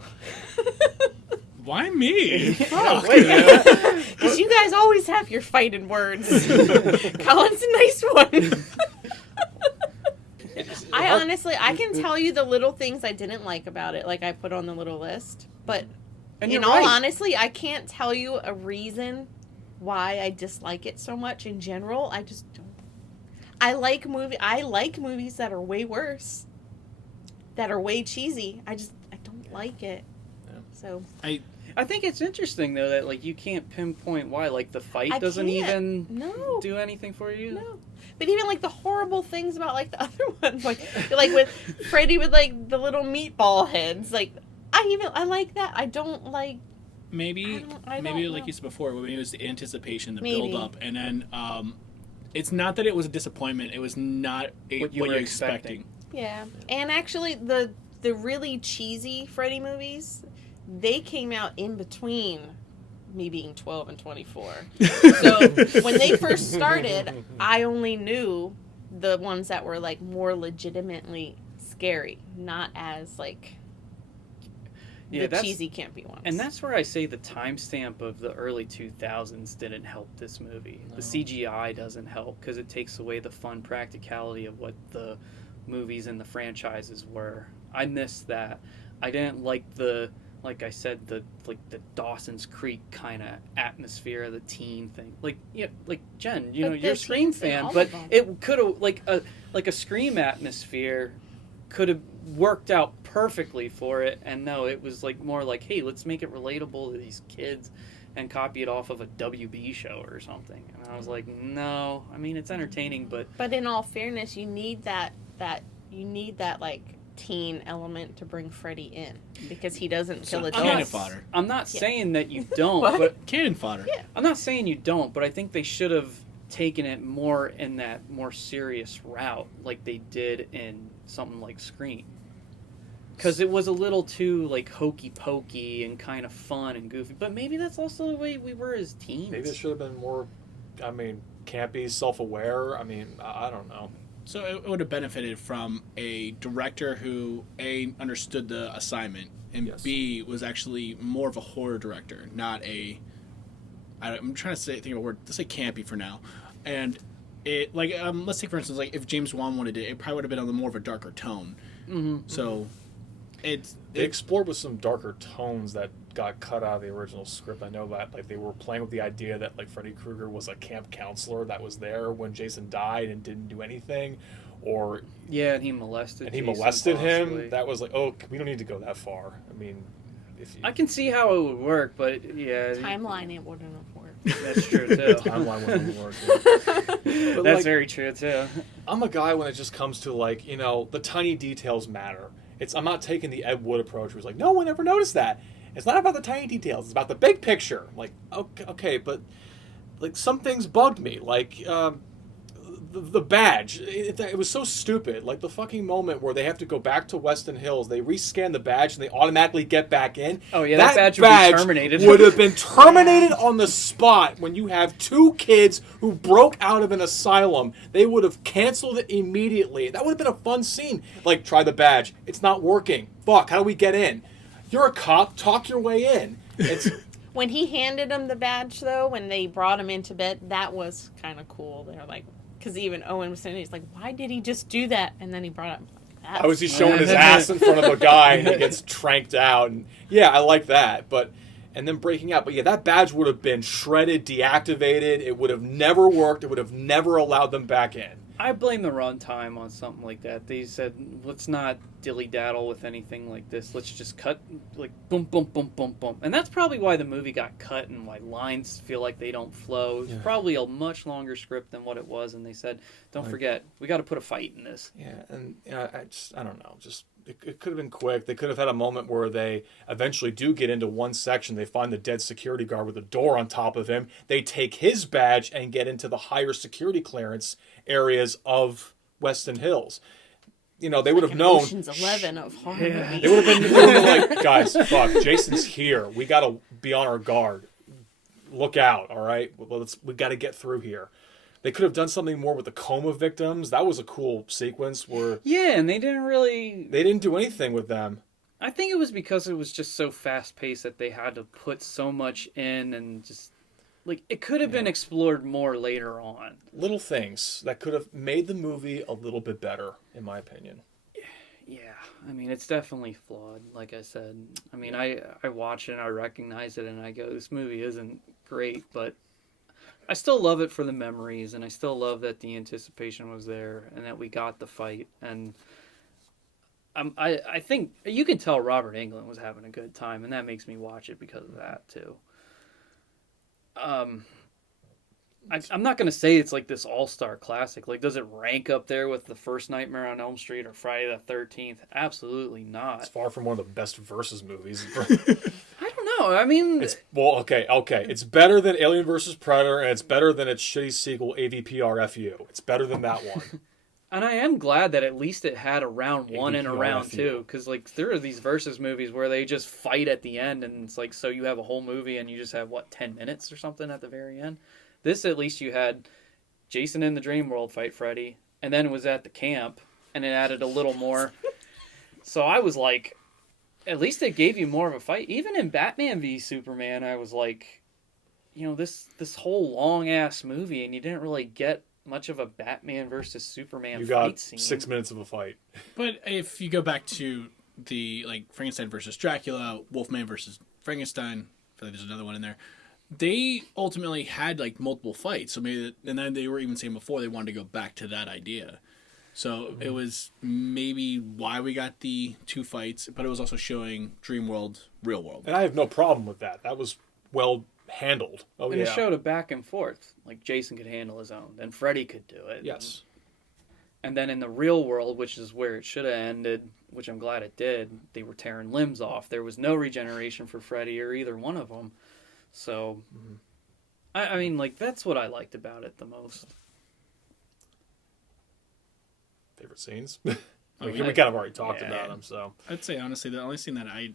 Why me? Because you guys always have your fighting words. Colin's a nice one. I can tell you the little things I didn't like about it, like I put on the little list. But in all honesty, I can't tell you a reason why I dislike it so much in general. I just don't. I like movies that are way worse, that are way cheesy. I don't like it. Yeah. So I think it's interesting though that like you can't pinpoint why, like the fight doesn't even do anything for you. No. But even like the horrible things about like the other ones, like with Freddy with like the little meatball heads, like I like that. I don't like. Maybe like you said before, maybe it was the anticipation, the build up, and then it's not that it was a disappointment. It was not what you were expecting. Yeah, and actually the really cheesy Freddy movies, they came out in between me being 12 and 24. So when they first started, I only knew the ones that were like more legitimately scary, not as like the cheesy campy ones. And that's where I say the timestamp of the early 2000s didn't help this movie. No. The CGI doesn't help because it takes away the fun practicality of what the movies and the franchises were. I missed that. I didn't like like I said, the Dawson's Creek kind of atmosphere of the teen thing. Like Jen, you're a Scream fan, but it could have like a Scream atmosphere could have worked out perfectly for it. And no, it was like more like, hey, let's make it relatable to these kids and copy it off of a WB show or something. And I was like, no, I mean, it's entertaining, but in all fairness, you need that like teen element to bring Freddy in, because he doesn't kill a cannon dog. fodder. I'm not saying that you don't, What? but Cannon fodder. Yeah. I'm not saying you don't, but I think they should have taken it more in that more serious route like they did in something like Scream. Because it was a little too like hokey pokey and kind of fun and goofy. But maybe that's also the way we were as teens. Maybe it should have been more, I mean, campy, self-aware. I mean, I don't know. So it would have benefited from a director who A, understood the assignment, and Yes. B, was actually more of a horror director, not a... I'm trying to think of a word. Let's say campy for now. And it, like, let's say, for instance, like, if James Wan wanted it probably would have been on the more of a darker tone. Mm-hmm. So They explored with some darker tones that got cut out of the original script. I know that, like, they were playing with the idea that, like, Freddy Krueger was a camp counselor that was there when Jason died and didn't do anything, or Yeah, and he molested. Jason, him. possibly. That was like, oh, we don't need to go that far. I mean, if you, I can see how it would work, but yeah, Timeline, it wouldn't have worked. that's true too. timeline wouldn't work. But That's like, very true too. I'm a guy when it just comes to, like, you know, the tiny details matter. I'm not taking the Ed Wood approach where it's like, no one ever noticed that. It's not about the tiny details. It's about the big picture. Like, okay, but like some things bugged me. Like the badge. It was so stupid. Like the fucking moment where they have to go back to Weston Hills. They rescan the badge and they automatically get back in. Oh yeah, that badge would be terminated. Would have been terminated on the spot when you have two kids who broke out of an asylum. They would have canceled it immediately. That would have been a fun scene. Like, try the badge. It's not working. Fuck, how do we get in? You're a cop. Talk your way in. It's When he handed him the badge, though, when they brought him into bed, that was kind of cool. They were like, because even Owen was saying, he's like, why did he just do that? And then he brought up, how is he showing his ass in front of a guy and he gets tranked out? And yeah, I like that. But and then breaking out. But yeah, that badge would have been shredded, deactivated. It would have never worked. It would have never allowed them back in. I blame the runtime on something like that. They said, let's not dilly-daddle with anything like this. Let's just cut, like, boom, boom, boom, boom, boom. And that's probably why the movie got cut and why lines feel like they don't flow. It's probably a much longer script than what it was. And they said, don't forget, we got to put a fight in this. Yeah, and I don't know. Just it could have been quick. They could have had a moment where they eventually do get into one section. They find the dead security guard with a door on top of him. They take his badge and get into the higher security clearance areas of Weston Hills. You know, they would have known. Ocean's 11 of horror movies. They would have been like, guys, fuck, Jason's here. We got to be on our guard. Look out, all right? We got to get through here. They could have done something more with the coma victims. That was a cool sequence where Yeah, and they didn't do anything with them. I think it was because it was just so fast-paced that they had to put so much in and just... Like, it could have been explored more later on. Little things that could have made the movie a little bit better, in my opinion. Yeah, I mean, it's definitely flawed, like I said. I mean, I watch it and I recognize it and I go, this movie isn't great, but I still love it for the memories and I still love that the anticipation was there and that we got the fight. And I think you can tell Robert Englund was having a good time, and that makes me watch it because of that, too. I'm not going to say it's like this all-star classic. Like, does it rank up there with the first Nightmare on Elm Street or Friday the 13th? Absolutely not. It's far from one of the best versus movies. I don't know. I mean... Okay. It's better than Alien vs. Predator, and it's better than its shitty sequel, AVPRFU. It's better than that one. And I am glad that at least it had a round one and a round AVPRFU. two. Because, like, there are these versus movies where they just fight at the end, and it's like, so you have a whole movie and you just have, 10 minutes or something at the very end? This, at least, you had Jason in the Dream World fight Freddy, and then it was at the camp, and it added a little more. So I was like, at least it gave you more of a fight. Even in Batman v Superman, I was like, this whole long-ass movie, and you didn't really get much of a Batman versus Superman fight scene. 6 minutes of a fight. But if you go back to the Frankenstein versus Dracula, Wolfman versus Frankenstein, I feel like there's another one in there. They ultimately had multiple fights. So and then they were even saying before they wanted to go back to that idea. So it was maybe why we got the 2 fights, but it was also showing Dream World, Real World. And I have no problem with that. That was well handled. Oh, And it showed a back and forth. Like, Jason could handle his own. Then Freddy could do it. Yes. And then in the real world, which is where it should have ended, which I'm glad it did, they were tearing limbs off. There was no regeneration for Freddy or either one of them. So, I mean, like, that's what I liked about it the most. Favorite scenes? Oh, we yeah. kind of already talked Yeah. about them, so. I'd say, honestly, the only scene that I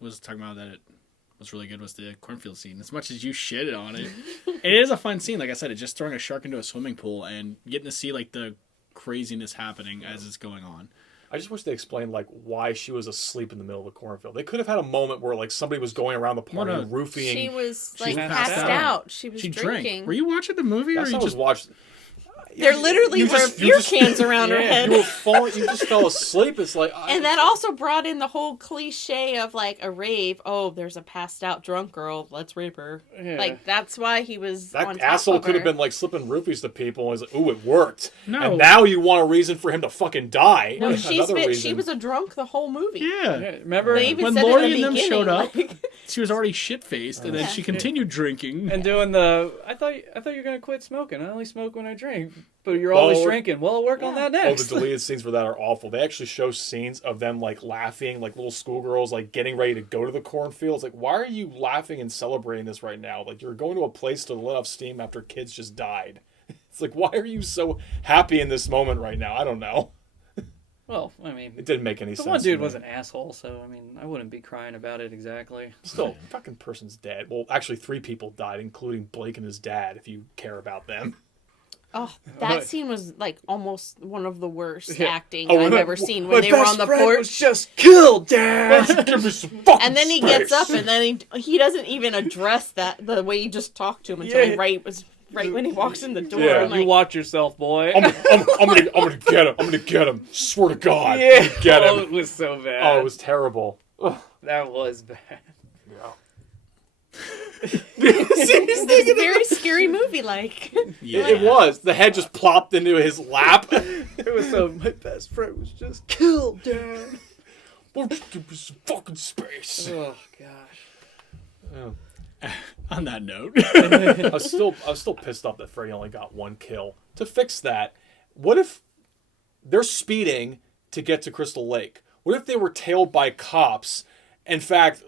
was talking about that it was really good was the cornfield scene. As much as you shitted on it, it is a fun scene. Like I said, it's just throwing a shark into a swimming pool and getting to see, like, the craziness happening as it's going on. I just wish they explained, like, why she was asleep in the middle of the cornfield. They could have had a moment where, like, somebody was going around the party roofing. She was, She like, passed passed out. out. She was She drinking. drank. Were you watching the movie, or That's you how I was just watching. There literally were beer cans around her head. You were falling. You just fell asleep. It's like, And that also brought in the whole cliche of, like, a rave. Oh, there's a passed out drunk girl. Let's rape her. Yeah. Like, that's why he was on that top asshole of could have her. been like slipping roofies to people. And he's like, "Ooh, it worked." No. And now you want a reason for him to fucking die. No, Another she reason. was a drunk the whole movie. yeah. Yeah, remember? They even When said Lori it in and the them beginning, showed up, like- she was already shit faced, and then Yeah. she continued drinking. And doing the, I thought you were going to quit smoking. I only smoke when I drink. But you're always Oh. drinking. Well, I'll work on that Oh, next. the deleted scenes for that are awful. They actually show scenes of them like laughing, like little schoolgirls, like getting ready to go to the cornfields. Like, why are you laughing and celebrating this right now? Like, you're going to a place to let off steam after kids just died. It's like, why are you so happy in this moment right now? I don't know. Well, I mean, It didn't make any the sense. one to dude me. was an asshole, so, I mean, I wouldn't be crying about it exactly. Still, fucking person's dead. Well, actually, 3 people died, including Blake and his dad, if you care about them. Oh, that scene was like almost one of the worst Yeah. acting Oh, I've my- ever seen my when they were best on the friend porch. was just killed, Dad. Give me some fucking And then he space. gets up and then he doesn't even address that the way he just talked to him until Yeah. right when he walks in the door. Yeah. I'm You like, watch yourself, boy. I'm gonna get him. I'm gonna get him. Swear to God. yeah. Get Oh, him. it was so bad. Oh, it was terrible. Ugh. That was bad. it's this very scary movie. Like, Yeah. It was. The head just plopped into his lap. It was so. My best friend was just killed, Dad. Won't you give me some fucking space? Oh gosh. On that note, I was still pissed off that Freddy only got 1 kill. To fix that, what if they're speeding to get to Crystal Lake? What if they were tailed by cops? In fact,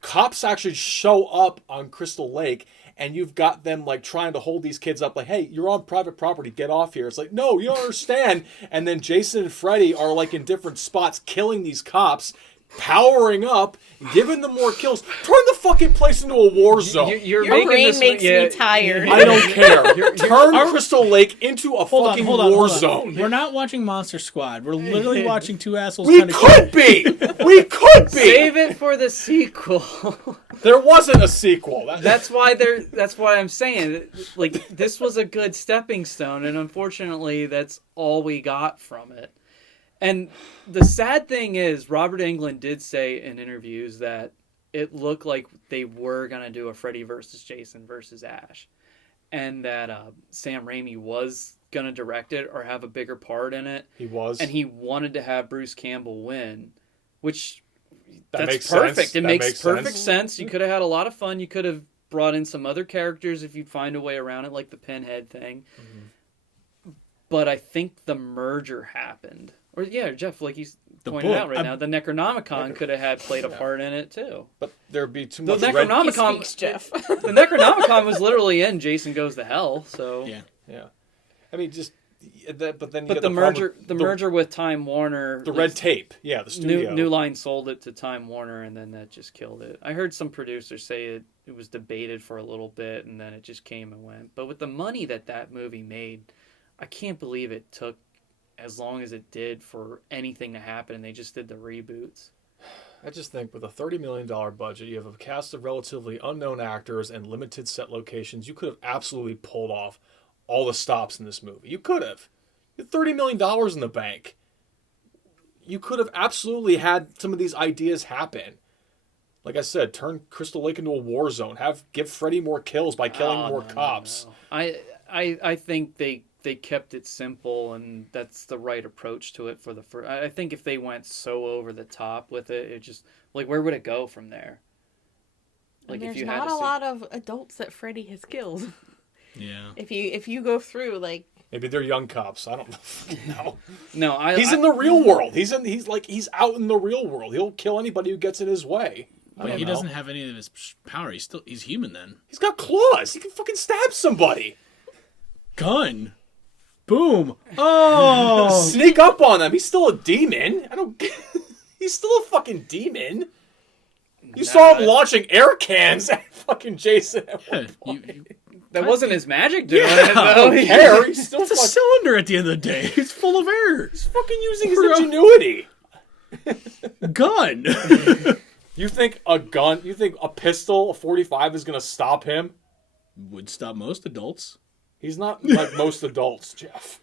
cops actually show up on Crystal Lake, and you've got them like trying to hold these kids up, like, "Hey, you're on private property, get off here." It's like, no, you don't understand. And then Jason and Freddy are like in different spots, killing these cops, powering up, giving them more kills. Turn the fucking place into a war zone. your making brain this- makes yeah, me tired. I don't care. Turn Crystal Lake into a fucking war zone. We're not watching Monster Squad. We're literally watching 2 assholes We trying to could be. We could be. Save it for the sequel. There wasn't a sequel. That's why I'm saying, like, this was a good stepping stone, and unfortunately, that's all we got from it. And the sad thing is, Robert Englund did say in interviews that it looked like they were going to do a Freddy versus Jason versus Ash. And that Sam Raimi was going to direct it or have a bigger part in it. He was. And he wanted to have Bruce Campbell win, which That that's makes perfect. sense. It That makes makes perfect sense. sense. You could have had a lot of fun. You could have brought in some other characters if you'd find a way around it, like the Pinhead thing. Mm-hmm. But I think the merger happened. Or yeah, Jeff, like you The pointed book. out right now, the Necronomicon could have had played a part in it too. But there'd be too The much red. He Necronomicon, speaks, Jeff. the Necronomicon was literally in Jason Goes to Hell. So Yeah. Yeah. I mean, just. But then you but get the problem merger, with the merger with Time Warner, The like, red tape. Yeah, the studio. New Line sold it to Time Warner, and then that just killed it. I heard some producers say it was debated for a little bit, and then it just came and went. But with the money that movie made, I can't believe it took as long as it did for anything to happen, and they just did the reboots. I just think with a $30 million budget, you have a cast of relatively unknown actors and limited set locations, you could have absolutely pulled off all the stops in this movie. You could have. You had $30 million in the bank. You could have absolutely had some of these ideas happen. Like I said, turn Crystal Lake into a war zone. Give Freddy more kills by killing more cops. No. I think they they kept it simple, and that's the right approach to it for the first. I think if they went so over the top with it, it just like where would it go from there? Like, if there's you had not to a see- lot of adults that Freddy has killed. Yeah. If you go through, like, Maybe they're young cops. I don't know. No, He's in the real world. He's out in the real world. He'll kill anybody who gets in his way. But he doesn't have any of his power. He's human then. He's got claws. He can fucking stab somebody. Gun. Boom. Oh. Sneak up on them. He's still a demon. He's still a fucking demon. You saw him launching air cans at fucking Jason. Yeah, that wasn't his magic doing Yeah, it, though. I don't care. He's still it's a fucking, cylinder at the end of the day. It's full of air. he's fucking using his ingenuity. Gun. You think a gun? You think a pistol, a 45, is gonna stop him? Would stop most adults. He's not like most adults, Jeff.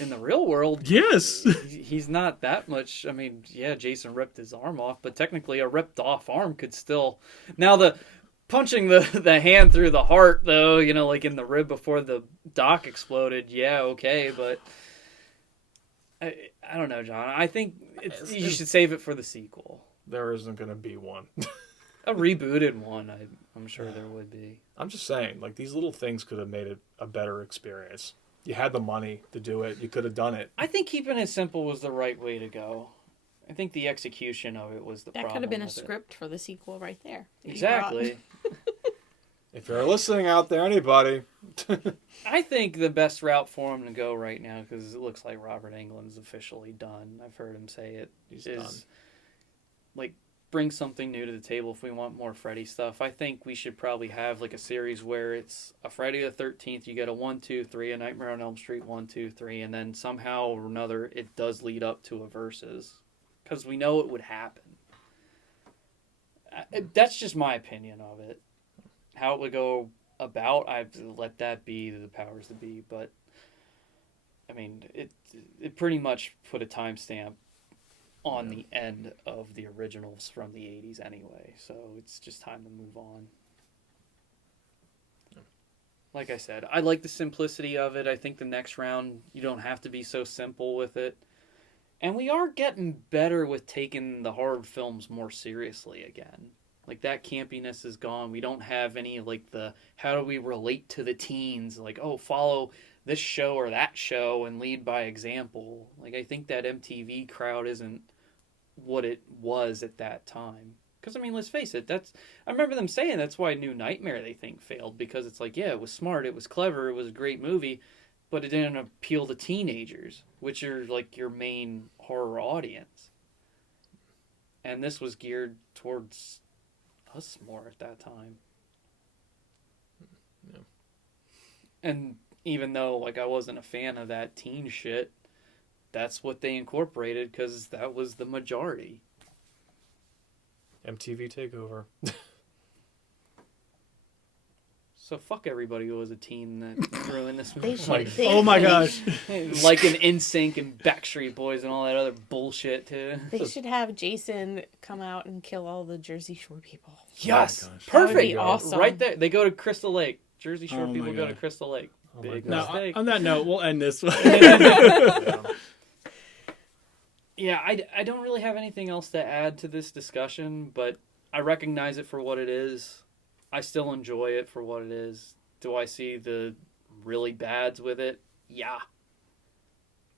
In the real world, Yes. he's not that much. I mean, yeah, Jason ripped his arm off, but technically a ripped off arm could still. Now the punching the hand through the heart, though, like in the rib before the doc exploded. Yeah, okay, but I don't know, John. I think you should save it for the sequel. There isn't gonna be one. A rebooted one, I'm sure there would be. I'm just saying, like, these little things could have made it a better experience. You had the money to do it. You could have done it. I think keeping it simple was the right way to go. I think the execution of it was the problem. that could have been a with it. script for the sequel right there. that you Exactly. If you're listening out there, anybody. I think the best route for him to go right now, because it looks like Robert Englund's officially done. I've heard him say it. He's is, done. Like, bring something new to the table if we want more Freddy stuff. I think we should probably have like a series where it's a Friday the 13th, you get a 1, 2, 3, a Nightmare on Elm Street 1, 2, 3, and then somehow or another it does lead up to a versus. Because we know it would happen. That's just my opinion of it. How it would go about, I've let that be the powers that be, but I mean, it pretty much put a timestamp on the end of the originals from the 80s anyway, so it's just time to move on. Like I said, I like the simplicity of it. I think the next round, you don't have to be so simple with it. And we are getting better with taking the horror films more seriously again. Like, that campiness is gone. We don't have any, like, the how do we relate to the teens? Like, oh, follow this show or that show and lead by example. Like, I think that MTV crowd isn't what it was at that time. Because, I mean, let's face it, I remember them saying that's why New Nightmare, they think, failed. Because it's like, yeah, it was smart, it was clever, it was a great movie, but it didn't appeal to teenagers, which are, like, your main horror audience. And this was geared towards us more at that time. Yeah. And even though, like, I wasn't a fan of that teen shit, that's what they incorporated because that was the majority. MTV takeover. So fuck everybody who was a teen that ruined this They movie. should. Oh my gosh. Like an NSYNC and Backstreet Boys and all that other bullshit too. They should have Jason come out and kill all the Jersey Shore people. Yes, gosh. That would perfect. be awesome. Right there, they go to Crystal Lake. Jersey Shore Oh my people go to God. Crystal Lake. Oh my Big God. Now, mistake. on that note, we'll end this one. Yeah. Yeah, I don't really have anything else to add to this discussion, but I recognize it for what it is. I still enjoy it for what it is. Do I see the really bads with it? Yeah.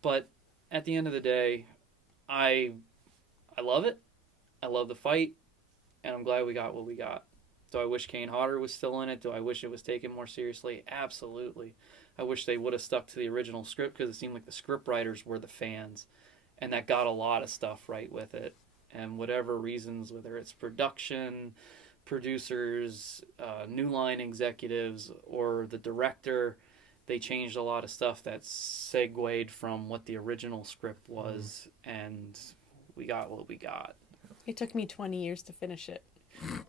But at the end of the day, I love it. I love the fight, and I'm glad we got what we got. Do I wish Kane Hodder was still in it? Do I wish it was taken more seriously? Absolutely. I wish they would have stuck to the original script because it seemed like the script writers were the fans, and that got a lot of stuff right with it. And whatever reasons, whether it's production, producers, New Line executives, or the director, they changed a lot of stuff that segued from what the original script was, and we got what we got. It took me 20 years to finish it.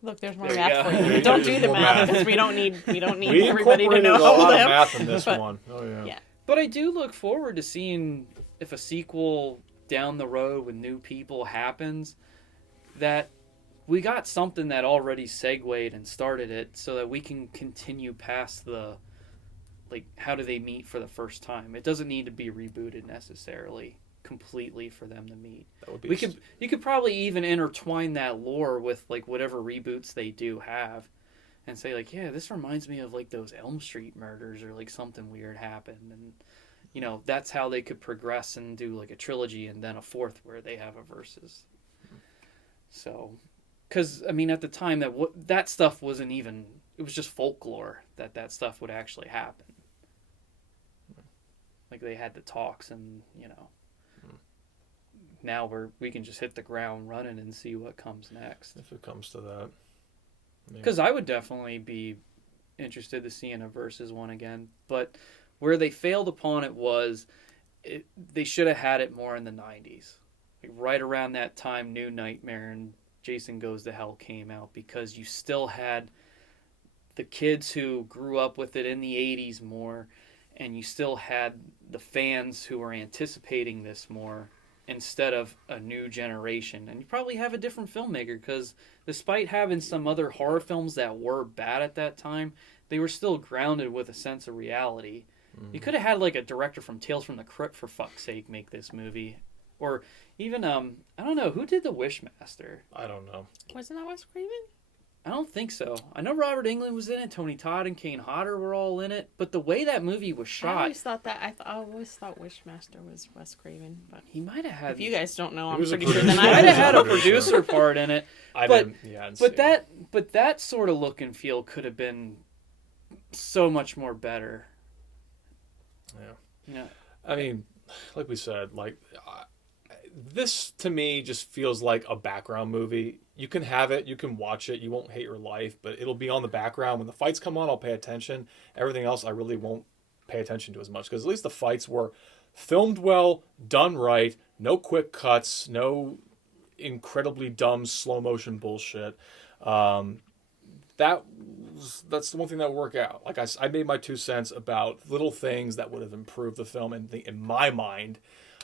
Look, there's more There you math go. for There you. Don't do there's the more math math. because we don't need We everybody to incorporated know a lot all of that. math in this But- one. Oh yeah. Yeah. But I do look forward to seeing if a sequel down the road with new people happens, that we got something that already segued and started it so that we can continue past the like how do they meet for the first time? It doesn't need to be rebooted necessarily completely for them to meet. That would be You could probably even intertwine that lore with like whatever reboots they do have, and say like, yeah, this reminds me of like those Elm Street murders or like something weird happened, and that's how they could progress and do like a trilogy and then a fourth where they have a versus. So, because I mean, at the time that stuff wasn't even, it was just folklore that stuff would actually happen. Like they had the talks, and now we can just hit the ground running and see what comes next. If it comes to that. Because I would definitely be interested to seeing a versus one again, but where they failed upon it was they should have had it more in the 90s. Like right around that time, New Nightmare and Jason Goes to Hell came out, because you still had the kids who grew up with it in the 80s more, and you still had the fans who were anticipating this more instead of a new generation. And you probably have a different filmmaker, because despite having some other horror films that were bad at that time, they were still grounded with a sense of reality. You could have had like a director from Tales from the Crypt, for fuck's sake, make this movie. Or even, I don't know, who did The Wishmaster? I don't know. Wasn't that Wes Craven? I don't think so. I know Robert Englund was in it, Tony Todd and Kane Hodder were all in it, but the way that movie was I shot... always thought Wishmaster was Wes Craven, but he might have had... if you guys don't know, I'm was a pretty sure producer. then He I might have had a Producer. producer part in it. I But- didn't see it. But that sort of look and feel could have been so much more better. Yeah. I mean, like we said, like this to me just feels like a background movie. You can have it, you can watch it, you won't hate your life, but it'll be on the background. When the fights come on, I'll pay attention. Everything else I really won't pay attention to as much, because at least the fights were filmed well, done right, no quick cuts, no incredibly dumb slow motion bullshit. That's the one thing that would work out. Like I made my 2 cents about little things that would have improved the film, and in my mind,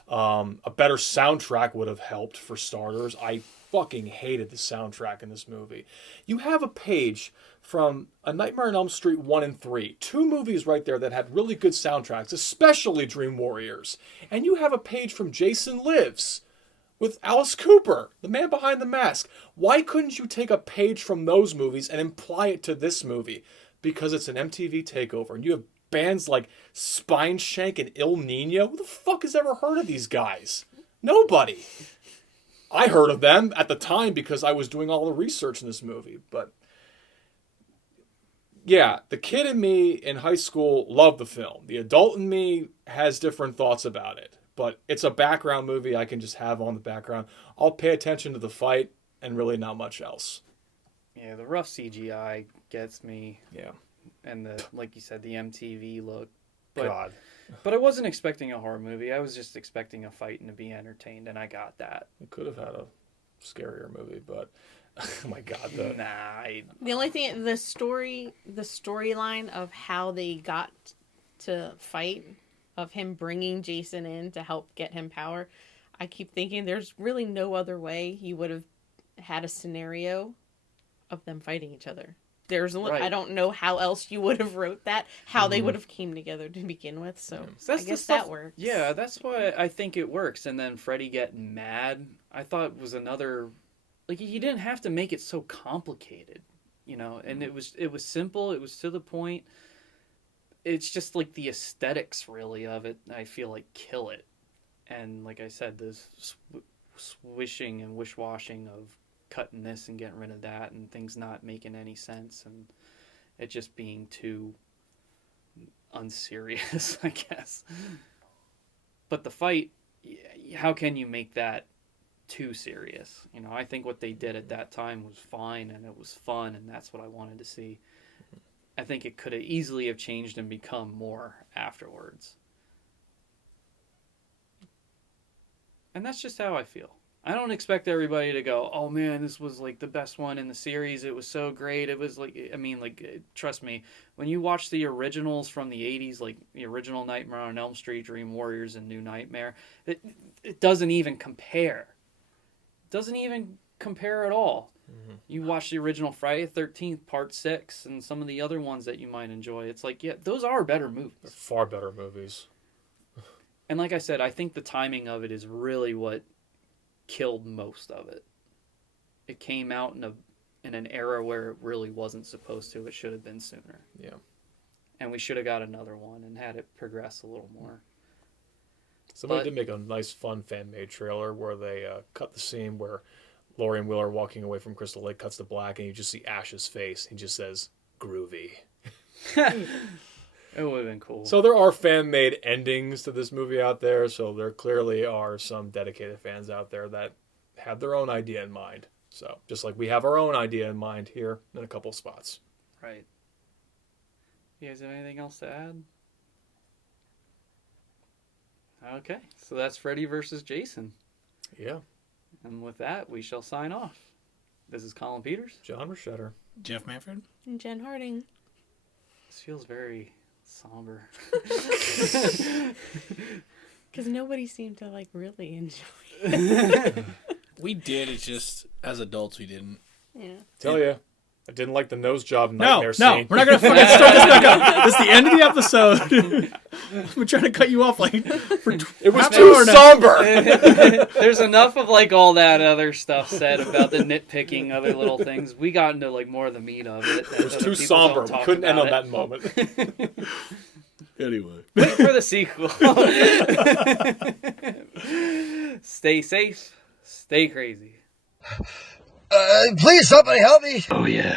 a better soundtrack would have helped for starters. I fucking hated the soundtrack in this movie. You have a page from A Nightmare on Elm Street 1 and 3, 2 movies right there that had really good soundtracks, especially Dream Warriors, and you have a page from Jason Lives with Alice Cooper, the man behind the mask. Why couldn't you take a page from those movies and imply it to this movie? Because it's an MTV takeover, and you have bands like Spineshank and Il Nino. Who the fuck has ever heard of these guys? Nobody. I heard of them at the time because I was doing all the research in this movie. But yeah, the kid in me in high school loved the film. The adult in me has different thoughts about it. But it's a background movie I can just have on the background. I'll pay attention to the fight and really not much else. Yeah, the rough CGI gets me. Yeah. And like you said, the MTV look. God. But I wasn't expecting a horror movie. I was just expecting a fight and to be entertained, and I got that. We could have had a scarier movie, but oh my God. The only thing, the storyline of how they got to fight, of him bringing Jason in to help get him power, I keep thinking there's really no other way you would have had a scenario of them fighting each other. Right. I don't know how else you would have wrote that, how they would have came together to begin with. So I guess that works. Yeah, that's why I think it works. And then Freddy getting mad, I thought was another, like, he didn't have to make it so complicated, and it was simple. It was to the point. It's just like the aesthetics really of it, I feel like, kill it. And like I said, this swishing and wish-washing of cutting this and getting rid of that, and things not making any sense, and it just being too unserious, I guess. But the fight, how can you make that too serious? I think what they did at that time was fine, and it was fun, and that's what I wanted to see. I think it could have easily have changed and become more afterwards. And that's just how I feel. I don't expect everybody to go, oh man, this was like the best one in the series. It was so great. It was like, trust me, when you watch the originals from the 80s, like the original Nightmare on Elm Street, Dream Warriors, and New Nightmare, it doesn't even compare. It doesn't even compare at all. You watch the original Friday the 13th, Part 6, and some of the other ones that you might enjoy. It's like, yeah, those are better movies. They're far better movies. And like I said, I think the timing of it is really what killed most of it. It came out in an era where it really wasn't supposed to. It should have been sooner. Yeah. And we should have got another one and had it progress a little more. Somebody did make a nice, fun fan-made trailer where they cut the scene where Laurie and Will are walking away from Crystal Lake, cuts to black, and you just see Ash's face. He just says, groovy. It would have been cool. So there are fan-made endings to this movie out there, so there clearly are some dedicated fans out there that have their own idea in mind. So just like we have our own idea in mind here in a couple spots. Right. You guys have anything else to add? Okay, so that's Freddy versus Jason. Yeah. And with that, we shall sign off. This is Colin Peters. John Rashetter. Jeff Manfred. And Jenn Harding. This feels very somber. Because nobody seemed to like really enjoy it. We did. It's just as adults we didn't. Yeah. Tell you, I didn't like the nose job No, nightmare no, scene. we're not gonna fucking start this back up. It's the end of the episode. We're trying to cut you off like for It was half an too hour now. somber. There's enough of like all that other stuff said about the nitpicking, other little things. We got into like more of the meat of it. It was too somber. We couldn't end on that moment. Anyway. Wait for the sequel. Stay safe. Stay crazy. Please, somebody help me. Oh, yeah.